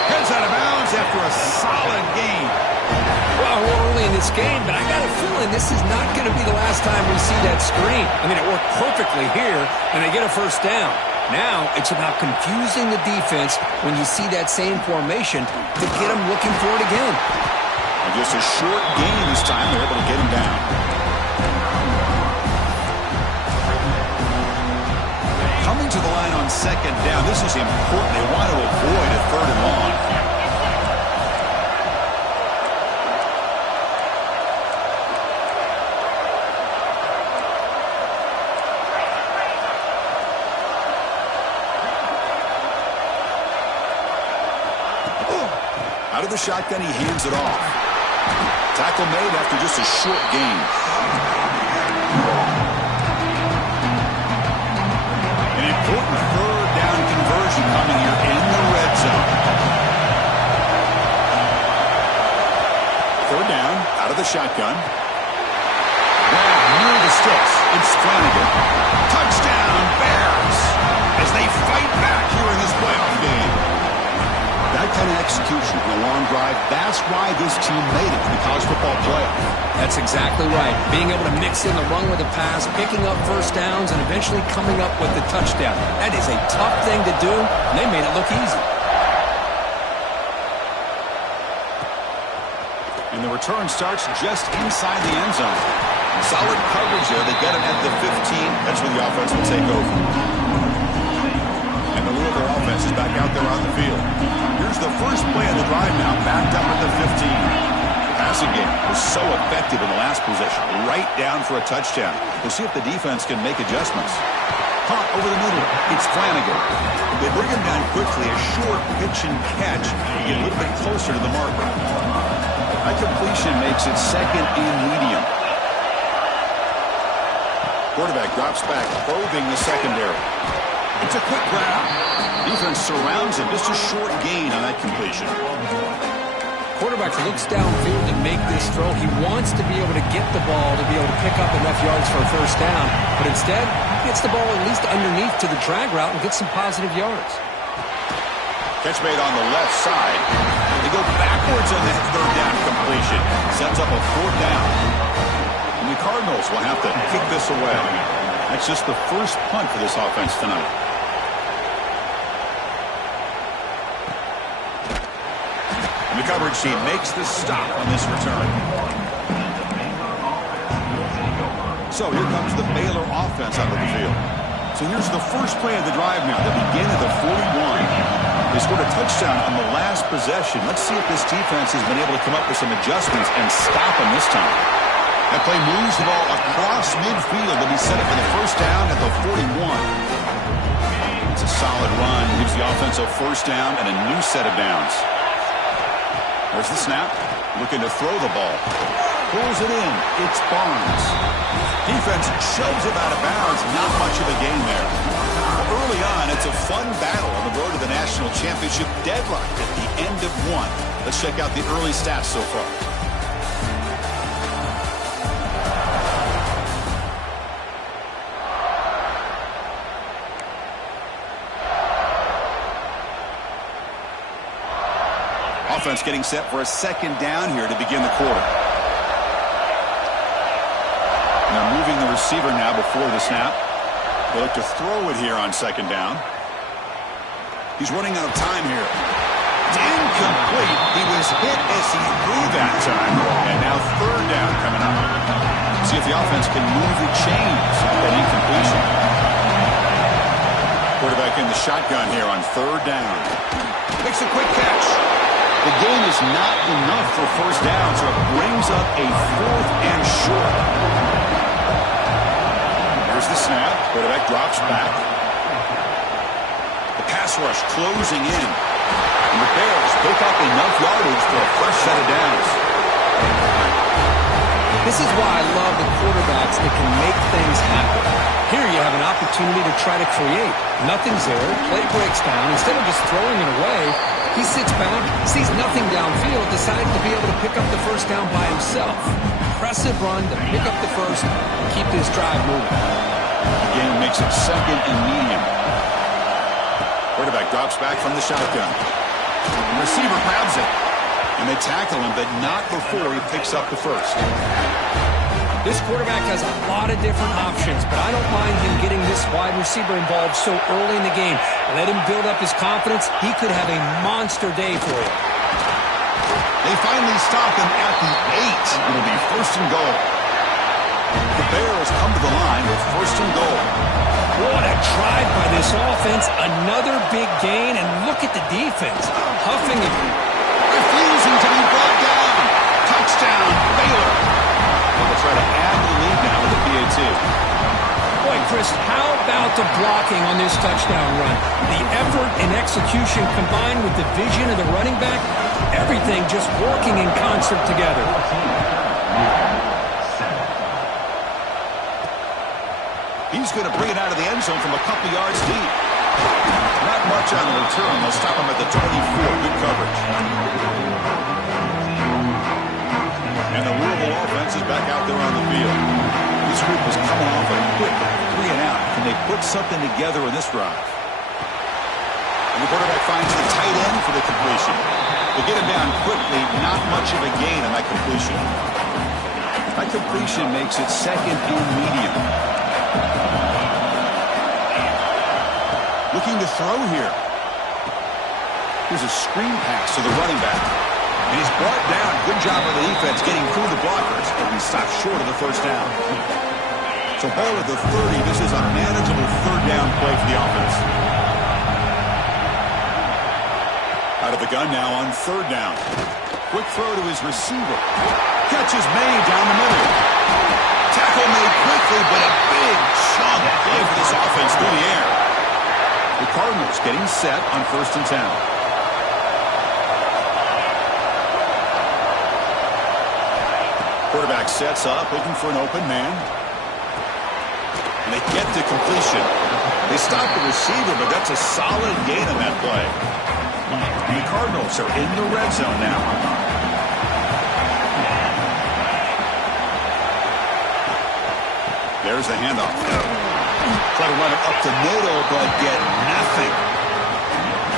Heads out of bounds after a solid gain. Well, we're early in this game, but I got a feeling this is not going to be the last time we see that screen. I mean, it worked perfectly here, and they get a first down. Now, it's about confusing the defense when you see that same formation to get them looking for it again. And just a short gain this time. They're able to get him down. Coming to the line on 2nd down. This is important. They want to avoid a 3rd and long. Out of the shotgun, he hands it off. Tackle made after just a short gain. An important 3rd down conversion coming here in the red zone. 3rd down, out of the shotgun. Grab near the sticks. It's Flanagan. Touchdown, Bears, as they fight back here in this playoff game. That kind of execution on a long drive, that's why this team made it to the college football playoff. That's exactly right. Being able to mix in the run with the pass, picking up first downs, and eventually coming up with the touchdown. That is a tough thing to do, and they made it look easy. And the return starts just inside the end zone. Solid coverage there. They get him at the 15. That's where the offense will take over. And the Louisville offense is back out there on the field. Here's the first play of the drive now, backed up at the 15. The passing game was so effective in the last possession, right down for a touchdown. We'll see if the defense can make adjustments. Caught over the middle. It's Flanagan. They bring him down quickly. A short pitch and catch. You get a little bit closer to the marker. That completion makes it 2nd and medium. Quarterback drops back, probing the secondary. It's a quick grab. Defense surrounds him. Just a short gain on that completion. Quarterback looks downfield to make this throw. He wants to be able to get the ball to be able to pick up enough yards for a first down. But instead, he gets the ball at least underneath to the drag route and gets some positive yards. Catch made on the left side. They go backwards on that 3rd down completion. Sets up a 4th down. And the Cardinals will have to kick this away. That's just the first punt for this offense tonight. And the coverage team makes the stop on this return. So here comes the Baylor offense out of the field. So here's the first play of the drive now. They begin at the 41. They scored a touchdown on the last possession. Let's see if this defense has been able to come up with some adjustments and stop them this time. That play moves the ball across midfield to be set up for the first down at the 41. It's a solid run. Gives the offense a first down and a new set of downs. There's the snap. Looking to throw the ball. Pulls it in. It's Barnes. Defense shoves him out of bounds. Not much of a gain there. Early on, it's a fun battle on the road to the national championship, deadlocked at the end of one. Let's check out the early stats so far. Offense getting set for a second down here to begin the quarter. They're moving the receiver now before the snap. They look to throw it here on second down. He's running out of time here. It's incomplete. He was hit as he threw that time. And now third down coming up. See if the offense can move the chains at that incompletion. Quarterback in the shotgun here on third down. Makes a quick catch. The gain is not enough for first down, so it brings up a fourth and short. Here's the snap. Quarterback drops back. The pass rush closing in. And the Bears pick up enough yardage for a fresh set of downs. This is why I love the quarterbacks that can make things happen. Here you have an opportunity to try to create. Nothing's there. Play breaks down. Instead of just throwing it away, he sits back, sees nothing downfield, decides to be able to pick up the first down by himself. Impressive run to pick up the first and keep this drive moving. Again, makes it second and medium. Quarterback drops back from the shotgun. The receiver grabs it. And they tackle him, but not before he picks up the first. This quarterback has a lot of different options, but I don't mind him getting this wide receiver involved so early in the game. Let him build up his confidence. He could have a monster day for you. They finally stop him at the 8. It'll be first and goal. The Bears come to the line with first and goal. What a drive by this offense. Another big gain, and look at the defense. Huffing and refusing to be brought down. Touchdown, Baylor. They'll try to add the lead now with the PAT. Boy, Chris, how about the blocking on this touchdown run? The effort and execution combined with the vision of the running back, everything just working in concert together. He's going to bring it out of the end zone from a couple yards deep. Not much on the return. They'll stop him at the 24. Good coverage. And the Louisville offense is back out there on the field. This group is coming off a quick 3 and out. Can they put something together in this drive? And the quarterback finds the tight end for the completion. They get him down quickly. Not much of a gain on that completion. That completion makes it second and medium. Looking to throw here. Here's a screen pass to the running back. And he's brought down. Good job by the defense getting through the blockers. But he stopped short of the first down. So ball at the 30. This is a manageable third down play for the offense. Out of the gun now on third down. Quick throw to his receiver. Catch is made down the middle. Tackle made quickly, but a big chunk play for this offense through the air. The Cardinals getting set on first and 10. Quarterback sets up, looking for an open man. And they get to completion. They stop the receiver, but that's a solid gain on that play. And the Cardinals are in the red zone now. There's the handoff. Try to run it up the middle, but get nothing.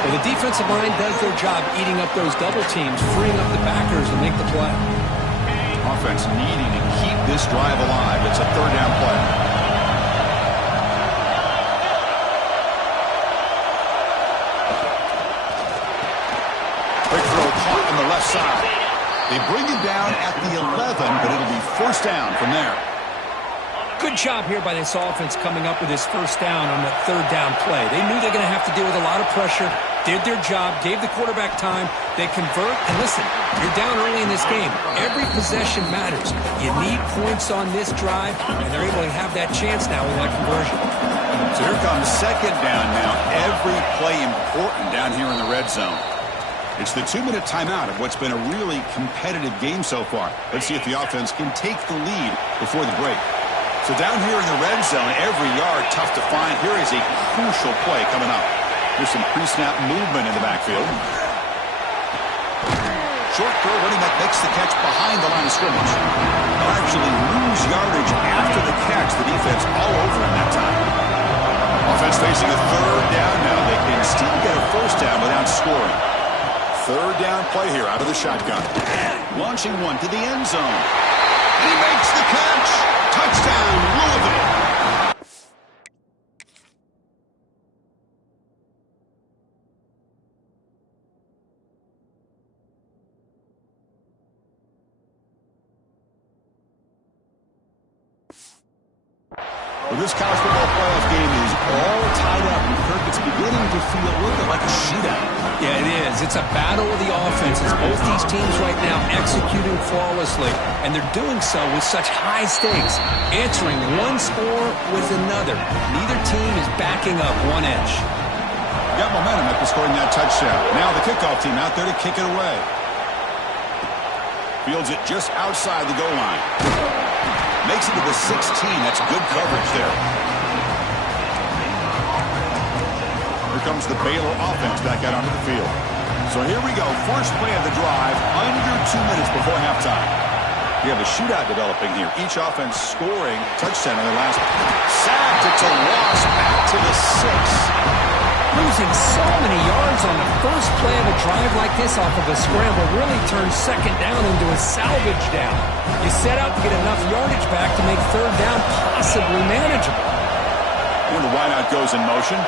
Well, the defensive line does their job eating up those double teams, freeing up the backers to make the play. Offense needing to keep this drive alive. It's a third down play. Quick throw caught on the left side. They bring it down at the 11, but it'll be first down from there. Good job here by this offense coming up with his first down on that third down play. They knew they're going to have to deal with a lot of pressure, did their job, gave the quarterback time. They convert, and listen, you're down early in this game. Every possession matters. You need points on this drive, and they're able to have that chance now with that conversion. So here comes second down now. Every play important down here in the red zone. It's the 2-minute timeout of what's been a really competitive game so far. Let's see if the offense can take the lead before the break. So down here in the red zone, every yard tough to find. Here is a crucial play coming up. There's some pre-snap movement in the backfield. Short throw, running back makes the catch behind the line of scrimmage. They'll actually lose yardage after the catch. The defense all over him that time. Offense facing a third down now. They can still get a first down without scoring. Third down play here out of the shotgun. Launching one to the end zone. And he makes the catch. Touchdown, Louisville. Well, this college football playoff game is all tied up, and Kirk, it's beginning to feel a little bit like a shootout. Yeah, it is. It's a battle of the offenses. Both these teams right now executing flawlessly, and they're doing so with such high stakes, answering one score with another. Neither team is backing up one edge. Got momentum after scoring that touchdown. Now the kickoff team out there to kick it away. Fields it just outside the goal line. Makes it to the 16. That's good coverage there. Here comes the Baylor offense back out onto the field. So here we go. First play of the drive, under 2 minutes before halftime. We have a shootout developing here. Each offense scoring touchdown in their last. Sacked it to loss, back to the 6. Losing so many yards on the first play of a drive like this off of a scramble really turns second down into a salvage down. You set out to get enough yardage back to make third down possibly manageable. And the wideout goes in motion.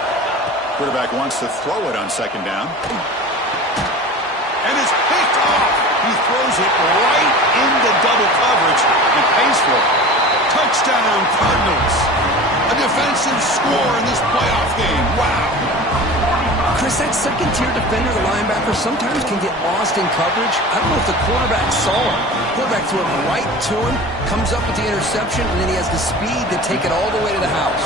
Quarterback wants to throw it on second down. And it's picked off. He throws it right into double coverage and pays for it. Touchdown, Cardinals. A defensive score in this playoff game. Wow. Chris, that second-tier defender, the linebacker, sometimes can get lost in coverage. I don't know if the quarterback saw him. Quarterback threw it right to him, comes up with the interception, and then he has the speed to take it all the way to the house.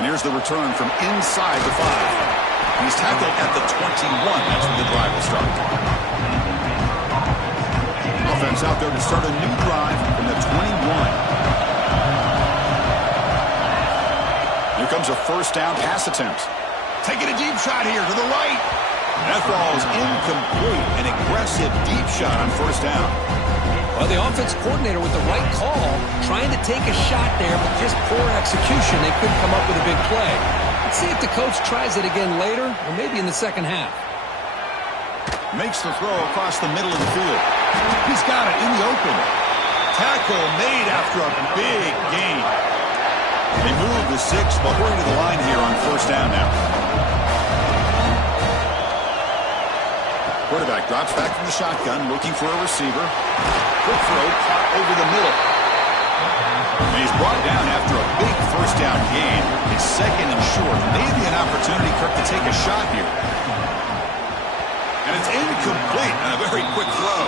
And here's the return from inside the 5. He's tackled at the 21. That's when the drive will start. Offense out there to start a new drive from the 21. Here comes a first down pass attempt. Taking a deep shot here to the right. That ball is incomplete. An aggressive deep shot on first down. Well, the offense coordinator with the right call, trying to take a shot there, but just poor execution. They couldn't come up with a big play. Let's see if the coach tries it again later, or maybe in the second half. Makes the throw across the middle of the field. He's got it in the open. Tackle made after a big gain. They move the 6, but we're into the line here on first down now. Quarterback drops back from the shotgun, looking for a receiver. Quick throw, caught over the middle. And he's brought down after a big first down gain. It's second and short. Maybe an opportunity, Kirk, to take a shot here. And it's incomplete on a very quick throw.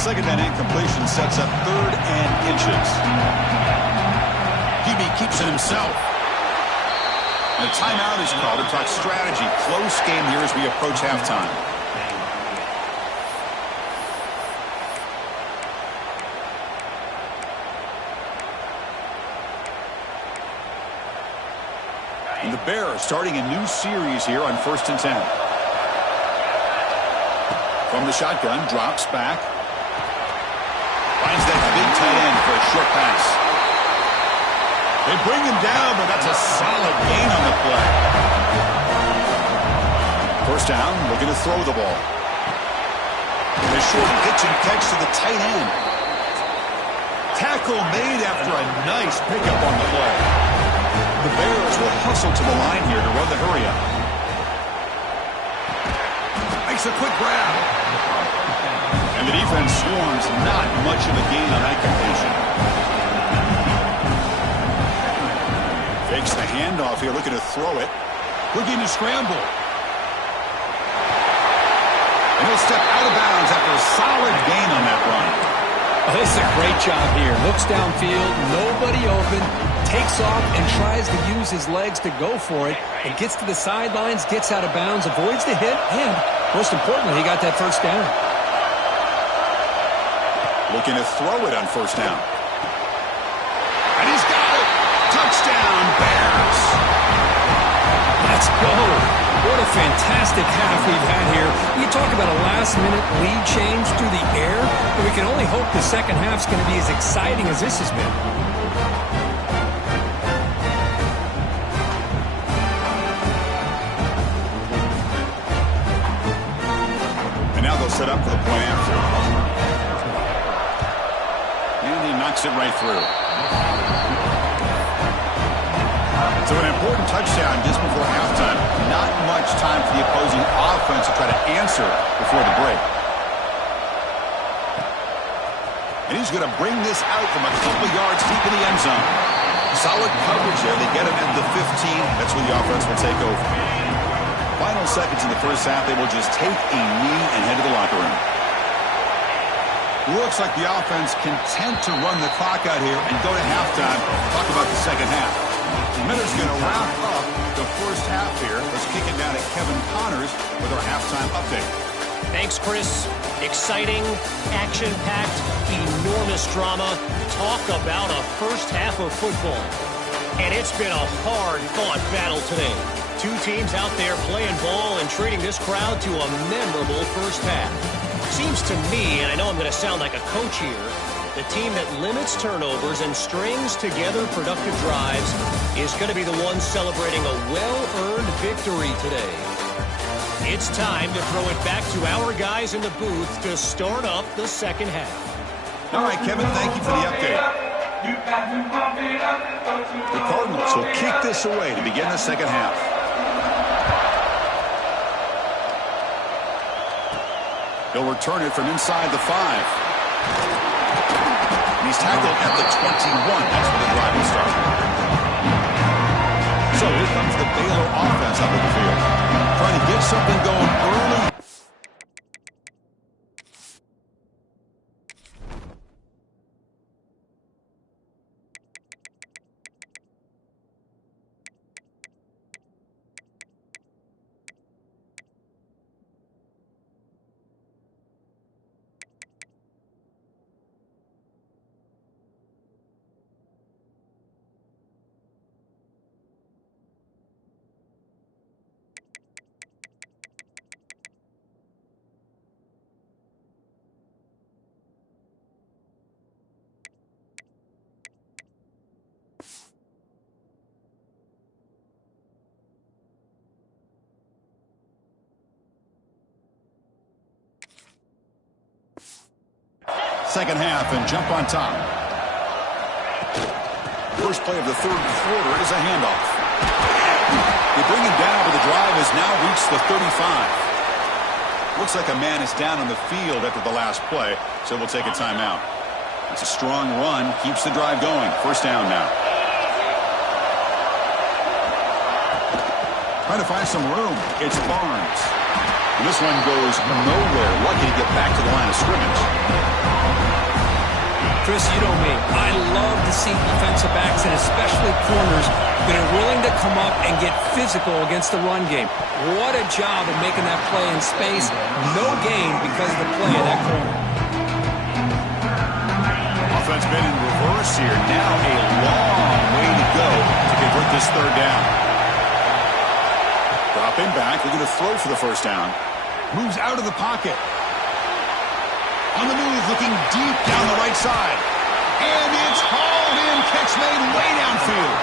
Second down incompletion sets up 3rd and inches. QB keeps it himself. And a timeout is called to talk strategy. Close game here as we approach halftime. And the Bears starting a new series here on 1st and 10. From the shotgun, drops back. Finds that big tight end for a short pass. They bring him down, but that's a solid gain on the play. First down, looking to throw the ball. And a short pitch and catch to the tight end. Tackle made after a nice pickup on the play. The Bears will hustle to the line here to run the hurry-up. Makes a quick grab. And the defense swarms, not much of a gain on that completion. Fakes the handoff here, looking to throw it. Looking to scramble. And he'll step out of bounds after a solid gain on that run. Oh, this is a great job here. Looks downfield, nobody open, takes off and tries to use his legs to go for it. And gets to the sidelines, gets out of bounds, avoids the hit, and most importantly, he got that first down. Looking to throw it on first down. And he's got it. Touchdown, Bears. Let's go. What a fantastic half we've had here. You talk about a last-minute lead change through the air, but we can only hope the second half's going to be as exciting as this has been. And now they'll set up for the point after. And he knocks it right through. So an important touchdown just before halftime. Not much time for the opposing offense to try to answer before the break. And he's going to bring this out from a couple yards deep in the end zone. Solid coverage there. They get him into the 15. That's when the offense will take over. Final seconds in the first half, they will just take a knee and head to the locker room. Looks like the offense content to run the clock out here and go to halftime. Talk about the second half. Miller's going to wrap up the first half here. Let's kick it down to Kevin Connors with our halftime update. Thanks, Chris. Exciting, action-packed, enormous drama. Talk about a first half of football. And it's been a hard-fought battle today. Two teams out there playing ball and treating this crowd to a memorable first half. Seems to me, and I know I'm going to sound like a coach here, the team that limits turnovers and strings together productive drives is going to be the one celebrating a well-earned victory today. It's time to throw it back to our guys in the booth to start up the second half. All right, Kevin, thank you for the update. The Cardinals will kick this away to begin the second half. He'll return it from inside the 5. He's tackled at the 21. That's where the drive will start. So here comes the Baylor offense up in the field. Trying to get something going early. Second half and jump on top. First play of the third quarter is a handoff. They bring him down, but the drive has now reached the 35. Looks like a man is down on the field after the last play, so we'll take a timeout. It's a strong run, keeps the drive going. First down now. Trying to find some room. It's Barnes. And this one goes nowhere. Lucky to get back to the line of scrimmage. Chris, you know me. I love to see defensive backs and especially corners that are willing to come up and get physical against the run game. What a job of making that play in space. No gain because of the play of that corner. Offense been in reverse here. Now a long way to go to convert this third down. Dropping back. They're going to throw for the first down. Moves out of the pocket. On the move, looking deep down the right side. And it's hauled in. Catch made way downfield.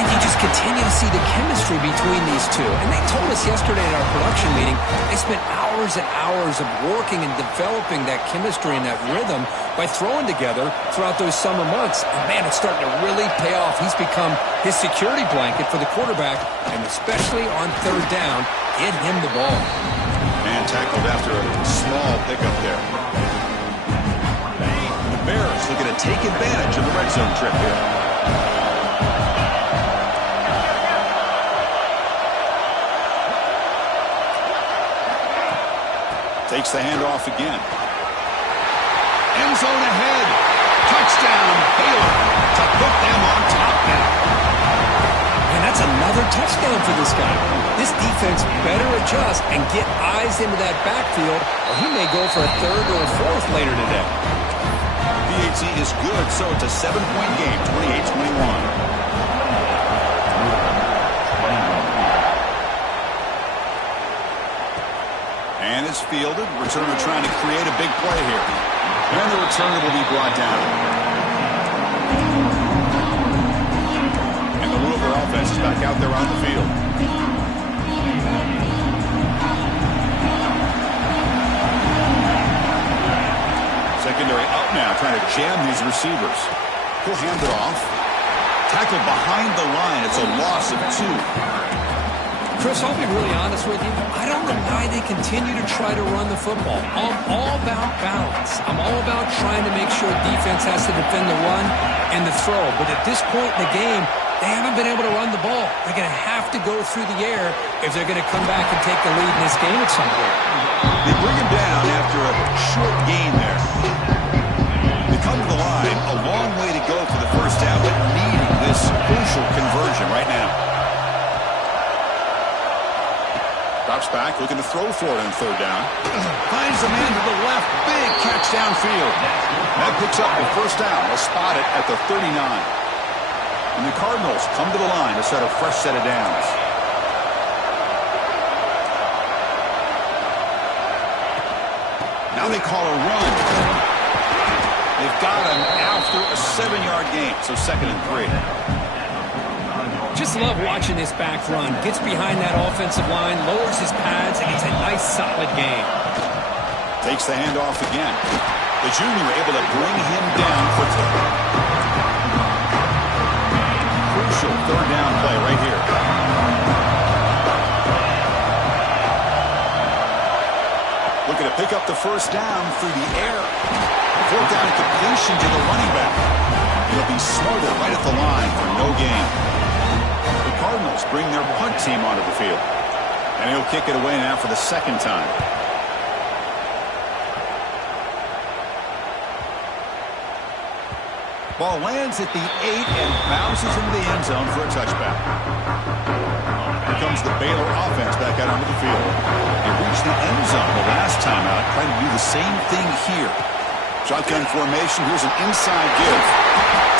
And you just continue to see the chemistry between these two. And they told us yesterday at our production meeting, they spent hours and hours of working and developing that chemistry and that rhythm by throwing together throughout those summer months. And, man, it's starting to really pay off. He's become his security blanket for the quarterback, and especially on third down, get him the ball. Man tackled after a small pickup there. The Bears looking to take advantage of the red zone trip here. Takes the handoff again. End zone ahead. Touchdown, Baylor, to put them on top now. And that's another touchdown for this guy. This defense better adjust and get eyes into that backfield, or he may go for a third or a fourth later today. VAT is good, so it's a 7-point game, 28-21. returner trying to create a big play here. And the returner will be brought down. And the Louisville offense is back out there on the field. Secondary up now, trying to jam these receivers. He'll hand it off. Tackle behind the line. It's a loss of 2. Chris, I'll be really honest with you. I don't know why they continue to try to run the football. I'm all about balance. I'm all about trying to make sure defense has to defend the run and the throw. But at this point in the game, they haven't been able to run the ball. They're going to have to go through the air if they're going to come back and take the lead in this game at some point. They bring him down after a short gain there. They come to the line, a long way to go for the first down, but needing this crucial conversion right now. Drops back, looking to throw for it on third down. Finds the man to the left. Big catch downfield. That picks up the first down. They'll spot it at the 39. And the Cardinals come to the line to set a fresh set of downs. Now they call a run. They've got him after a 7-yard gain, so 2nd and 3. Just love watching this back run. Gets behind that offensive line, lowers his pads, and gets a nice solid gain. Takes the handoff again. The junior able to bring him down quickly. Crucial third down play right here. Looking to pick up the first down through the air. Fourth down completion to the running back. He'll be smothered right at the line for no gain. The Cardinals bring their punt team onto the field. And he'll kick it away now for the 2nd time. Ball lands at the 8 and bounces into the end zone for a touchback. Here comes the Baylor offense back out onto the field. They reached the end zone the last time out. Trying to do the same thing here. Shotgun formation. Here's an inside give.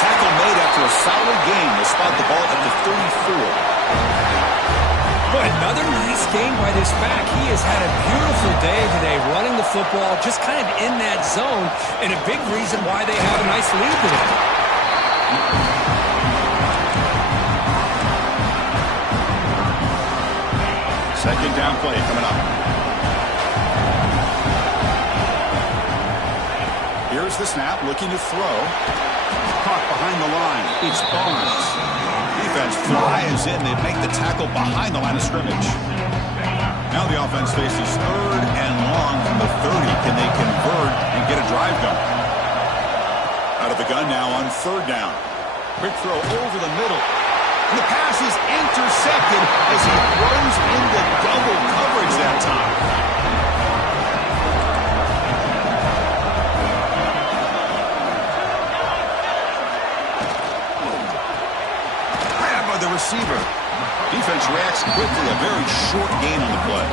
Tackle made after a solid gain. They spot the ball at the 34. Boy, another nice game by this back. He has had a beautiful day today running the football, just kind of in that zone, and a big reason why they have a nice lead today. Second down play coming up. Here's the snap, looking to throw. Caught behind the line. It's Barnes. Defense flies in. They make the tackle behind the line of scrimmage. Now the offense faces 3rd and long from the 30. Can they convert and get a drive going? Out of the gun now on 3rd down. Quick throw over the middle. And the pass is intercepted as he throws into double coverage that time. The receiver. Defense reacts quickly. A very short gain on the play.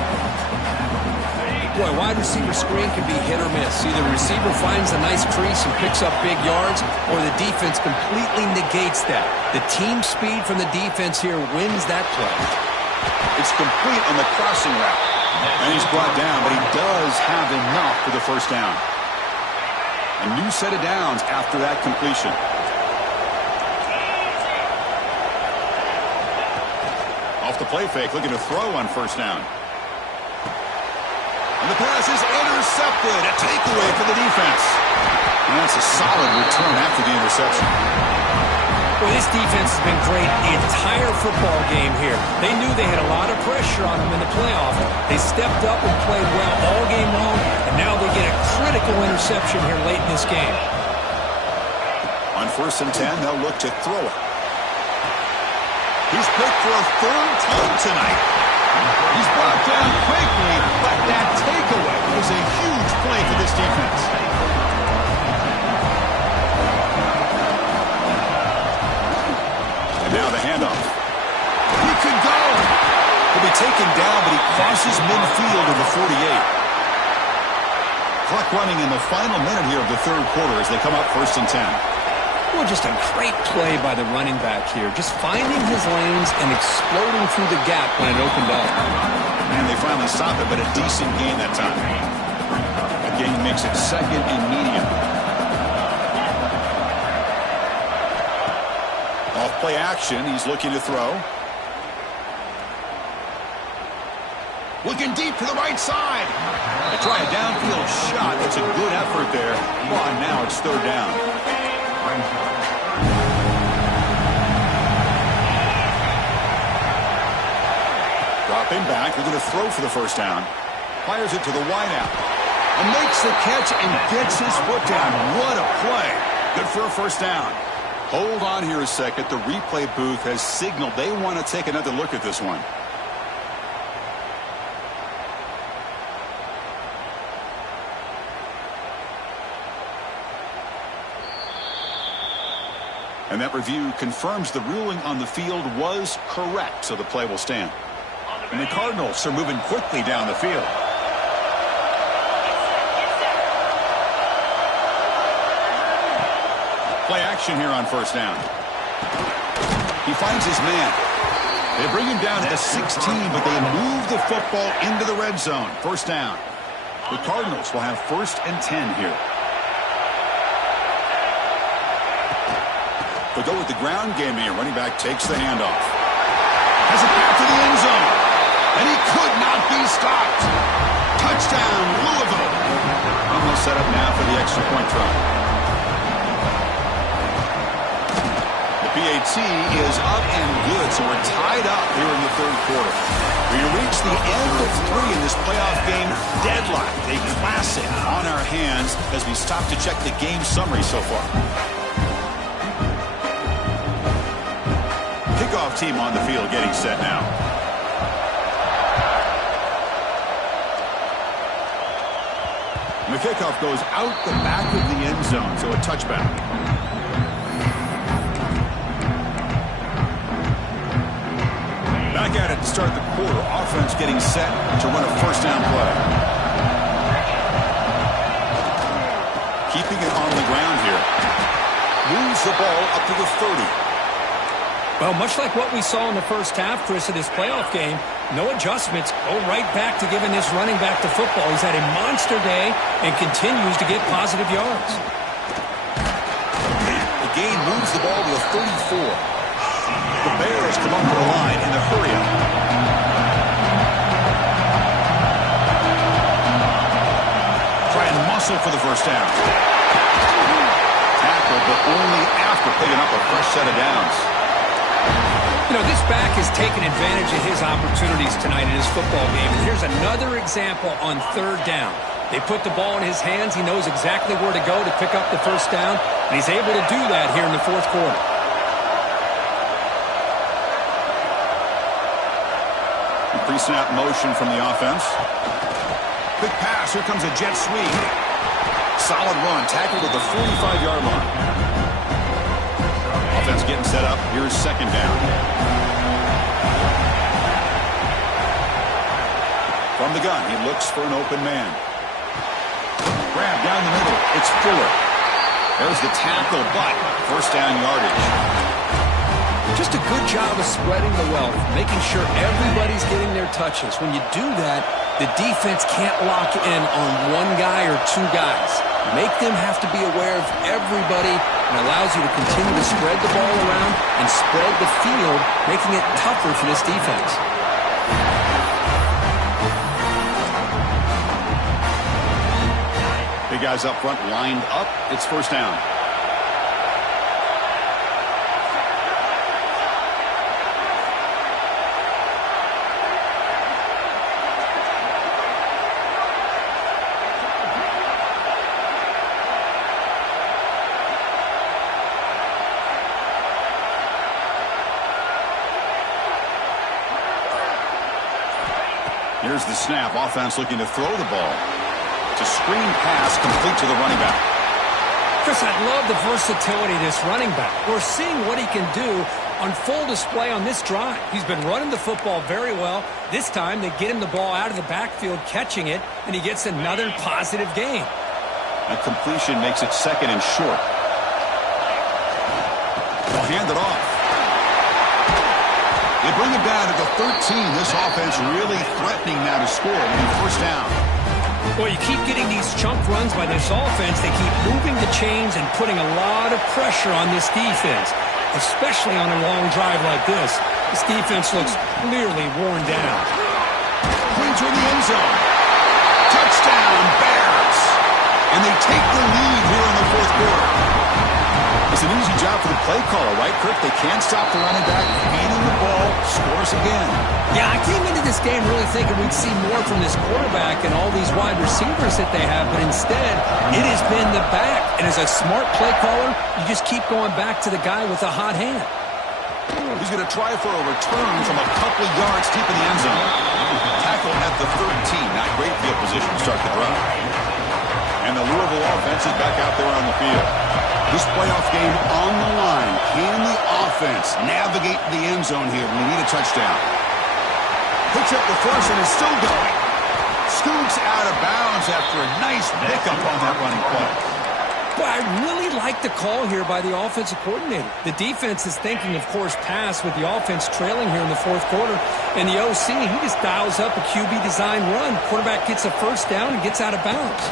Boy, wide receiver screen can be hit or miss. Either the receiver finds a nice crease and picks up big yards, or the defense completely negates that. The team speed from the defense here wins that play. It's complete on the crossing route. And he's brought down, but he does have enough for the first down. A new set of downs after that completion. Off the play fake, looking to throw on first down. And the pass is intercepted. A takeaway for the defense. And that's a solid return after the interception. Well, this defense has been great the entire football game here. They knew they had a lot of pressure on them in the playoff. They stepped up and played well all game long, and now they get a critical interception here late in this game. On 1st and 10, they'll look to throw it. He's picked for a 3rd time tonight. He's brought down quickly, but that takeaway was a huge play for this defense. And now the handoff. He could go. He'll be taken down, but he crosses midfield to the 48. Clock running in the final minute here of the 3rd quarter as they come up 1st and 10. Well, just a great play by the running back here. Just finding his lanes and exploding through the gap when it opened up. And they finally stop it, but a decent gain that time. The gain makes it second and medium. Off play action. He's looking to throw. Looking deep to the right side. They try a downfield shot. It's a good effort there. Well, now it's third down. Dropping back. They're going to throw for the first down. Fires it to the wideout. And makes the catch and gets his foot down. What a play. Good for a first down. Hold on here a second. The replay booth has signaled they want to take another look at this one. And that review confirms the ruling on the field was correct, so the play will stand. And the Cardinals are moving quickly down the field. Play action here on first down. He finds his man. They bring him down to 16, but they move the football into the red zone. First down. The Cardinals will have 1st and 10 here. They go with the ground game here. Running back takes the handoff. Has it back to the end zone. And he could not be stopped. Touchdown, Louisville. And they'll set up now for the extra point try. The PAT is up and good, so we're tied up here in the third quarter. We reach the end of 3 in this playoff game. Deadlocked, a classic on our hands as we stop to check the game summary so far. Kickoff team on the field getting set now. The kickoff goes out the back of the end zone, so a touchback. Back at it to start the quarter. Offense getting set to run a first down play. Keeping it on the ground here. Moves the ball up to the 30. Well, much like what we saw in the first half, Chris, of this playoff game, no adjustments. Go right back to giving this running back the football. He's had a monster day and continues to get positive yards. The gain moves the ball to the 34. The Bears come up to the line in the hurry-up. Try and muscle for the first down. Tackle, but only after picking up a fresh set of downs. You know, this back has taken advantage of his opportunities tonight in his football game. And here's another example on third down. They put the ball in his hands. He knows exactly where to go to pick up the first down. And he's able to do that here in the fourth quarter. Pre-snap motion from the offense. Quick pass. Here comes a jet sweep. Solid run. Tackled at the 45-yard line. Offense getting set up. Here's second down. From the gun, he looks for an open man. Grab down the middle. It's Fuller. There's the tackle, but first down yardage. Just a good job of spreading the wealth, making sure everybody's getting their touches. When you do that, the defense can't lock in on one guy or two guys. Make them have to be aware of everybody, and allows you to continue to spread the ball around and spread the field, making it tougher for this defense. Big guys up front lined up. It's first down. Here's the snap. Offense looking to throw the ball. It's a screen pass complete to the running back. Chris, I love the versatility of this running back. We're seeing what he can do on full display on this drive. He's been running the football very well. This time they get him the ball out of the backfield, catching it, and he gets another positive gain. That completion makes it second and short. They'll hand it off. They bring it down to the 13. This offense really threatening now to score. First down. Well, you keep getting these chunk runs by this offense. They keep moving the chains and putting a lot of pressure on this defense, especially on a long drive like this. This defense looks clearly worn down. Clean through the end zone. Touchdown, Bears. And they take the lead here in the fourth quarter. It's an easy job for the play caller, right, Kirk? They can't stop the running back, handing the ball, scores again. Yeah, I came into this game really thinking we'd see more from this quarterback and all these wide receivers that they have, but instead, it has been the back. And as a smart play caller, you just keep going back to the guy with a hot hand. He's going to try for a return from a couple yards deep in the end zone. Tackle at the 13. Not great field position to start the drive. And the Louisville offense is back out there on the field. This playoff game on the line. Can the offense navigate the end zone here when we need a touchdown? Picks up the first and is still going. Scoots out of bounds after a nice pickup on that running play. But I really like the call here by the offensive coordinator. The defense is thinking, of course, pass with the offense trailing here in the fourth quarter. And the OC, he just dials up a QB design run. Quarterback gets a first down and gets out of bounds.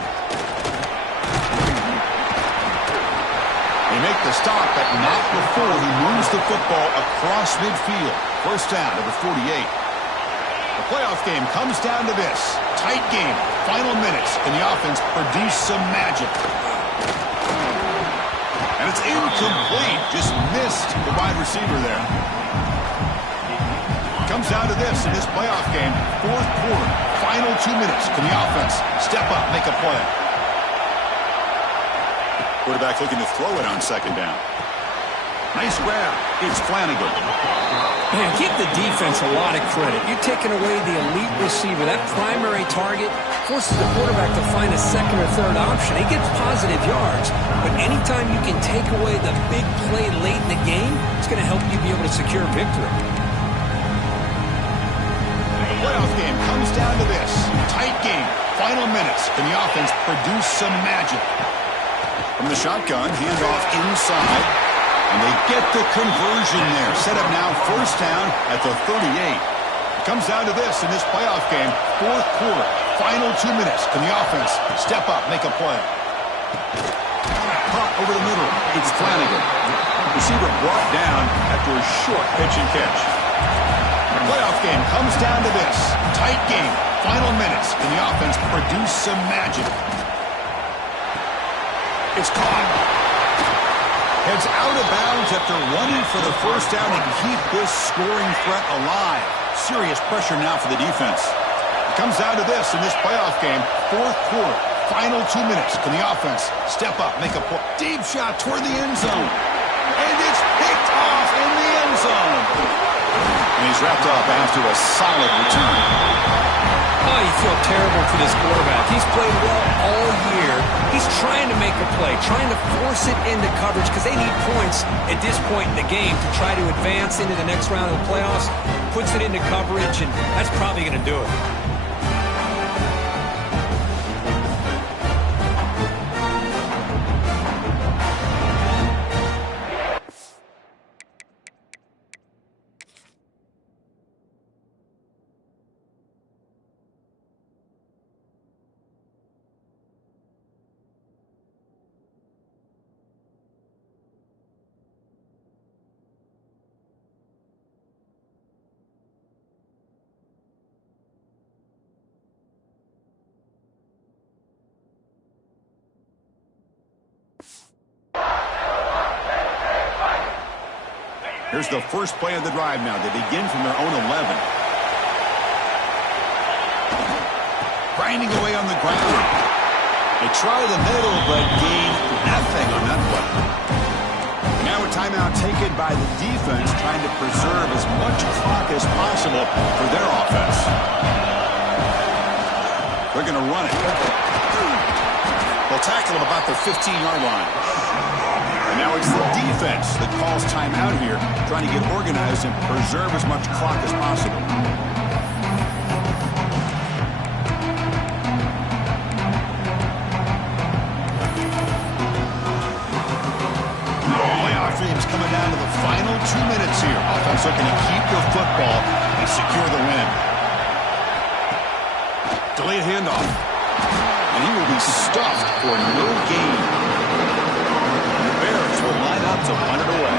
They make the stop, but not before he moves the football across midfield. First down to the 48. The playoff game comes down to this. Tight game, final minutes, and the offense produce some magic. And it's incomplete. Just missed the wide receiver there. Comes down to this in this playoff game. Fourth quarter, final 2 minutes. Can the offense step up, make a play? Quarterback looking to throw it on second down. Nice grab. It's Flanagan. Man, give the defense a lot of credit. You're taking away the elite receiver. That primary target forces the quarterback to find a second or third option. He gets positive yards, but anytime you can take away the big play late in the game, it's going to help you be able to secure victory. The playoff game comes down to this. Tight game. Final minutes. Can the offense produce some magic? From the shotgun, handoff inside. And they get the conversion there. Set up now, first down at the 38. It comes down to this in this playoff game. Fourth quarter, final 2 minutes. Can the offense step up, make a play? Caught over the middle. It's Flanagan. Receiver brought down after a short pitch and catch. The playoff game comes down to this. Tight game, final minutes. Can the offense produce some magic? It's caught. Heads out of bounds after running for the first down and keep this scoring threat alive. Serious pressure now for the defense. It comes down to this in this playoff game. Fourth quarter, final 2 minutes. Can the offense step up, make a play? Deep shot toward the end zone. And it's picked off in the end zone. And he's wrapped up after a solid return. Oh, you feel terrible for this quarterback. He's played well all year. He's trying to make a play, trying to force it into coverage because they need points at this point in the game to try to advance into the next round of the playoffs. Puts it into coverage, and that's probably going to do it. Here's the first play of the drive now. They begin from their own 11. Grinding away on the ground. They try the middle, but gain nothing on that play. Now a timeout taken by the defense, trying to preserve as much clock as possible for their offense. They're going to run it. They'll tackle him about the 15-yard line. And now it's the defense that calls timeout here, trying to get organized and preserve as much clock as possible. Playoff dreams coming down to the final 2 minutes here. Offense looking to keep the football and secure the win. Delayed handoff. And he will be stuffed for no gain. The Bears will line up to punt it away.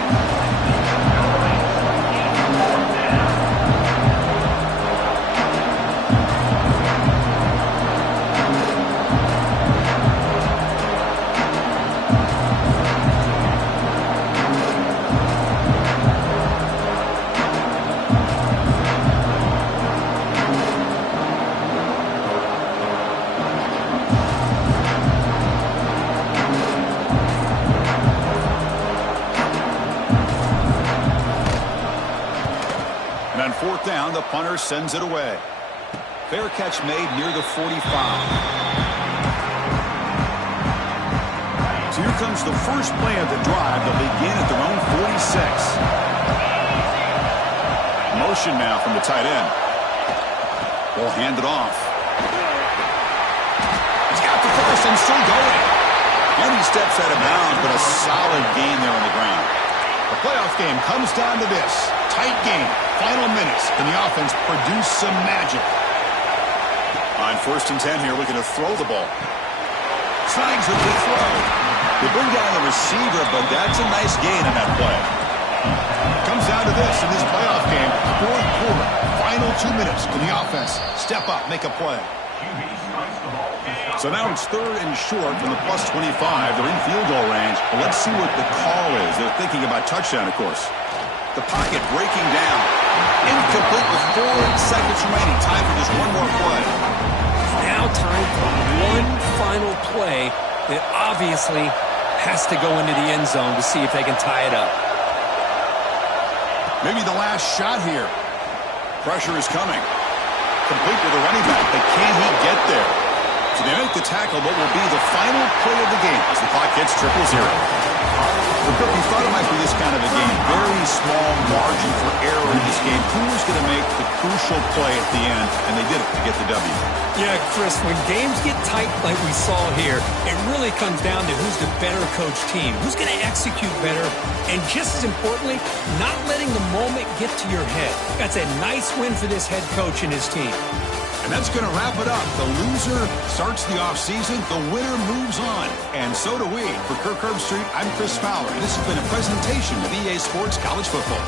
On fourth down, the punter sends it away. Fair catch made near the 45. So here comes the first play of the drive. They'll begin at their own 46. Motion now from the tight end. They'll hand it off. He's got the first and still going. And he steps out of bounds, but a solid gain there on the ground. The playoff game comes down to this. Tight game. Final minutes. Can the offense produce some magic? On 1st and 10 here, looking to throw the ball. Snags with the throw. They bring down the receiver, but that's a nice gain on that play. Comes down to this in this playoff game. 4th quarter. Final 2 minutes. Can the offense step up, make a play? So now it's 3rd and short from the plus 25. They're in field goal range. Well, let's see what the call is. They're thinking about touchdown, of course. The pocket breaking down. Incomplete with 4 seconds remaining. Time for just one more play. Now time for one final play that obviously has to go into the end zone to see if they can tie it up. Maybe the last shot here. Pressure is coming. Complete with the running back, but can he get there? So they make the tackle, what will be the final play of the game as the clock hits 0-0. Well, Kirk, we thought it might be this kind of a game. Very small margin for error in this game. Who was going to make the crucial play at the end? And they did it to get the W. Yeah, Chris, when games get tight like we saw here, it really comes down to who's the better coached team. Who's going to execute better? And just as importantly, not letting the moment get to your head. That's a nice win for this head coach and his team. And that's going to wrap it up. The loser starts the offseason. The winner moves on. And so do we. For Kirk Herbstreit, I'm Chris Fowler. And this has been a presentation of EA Sports College Football.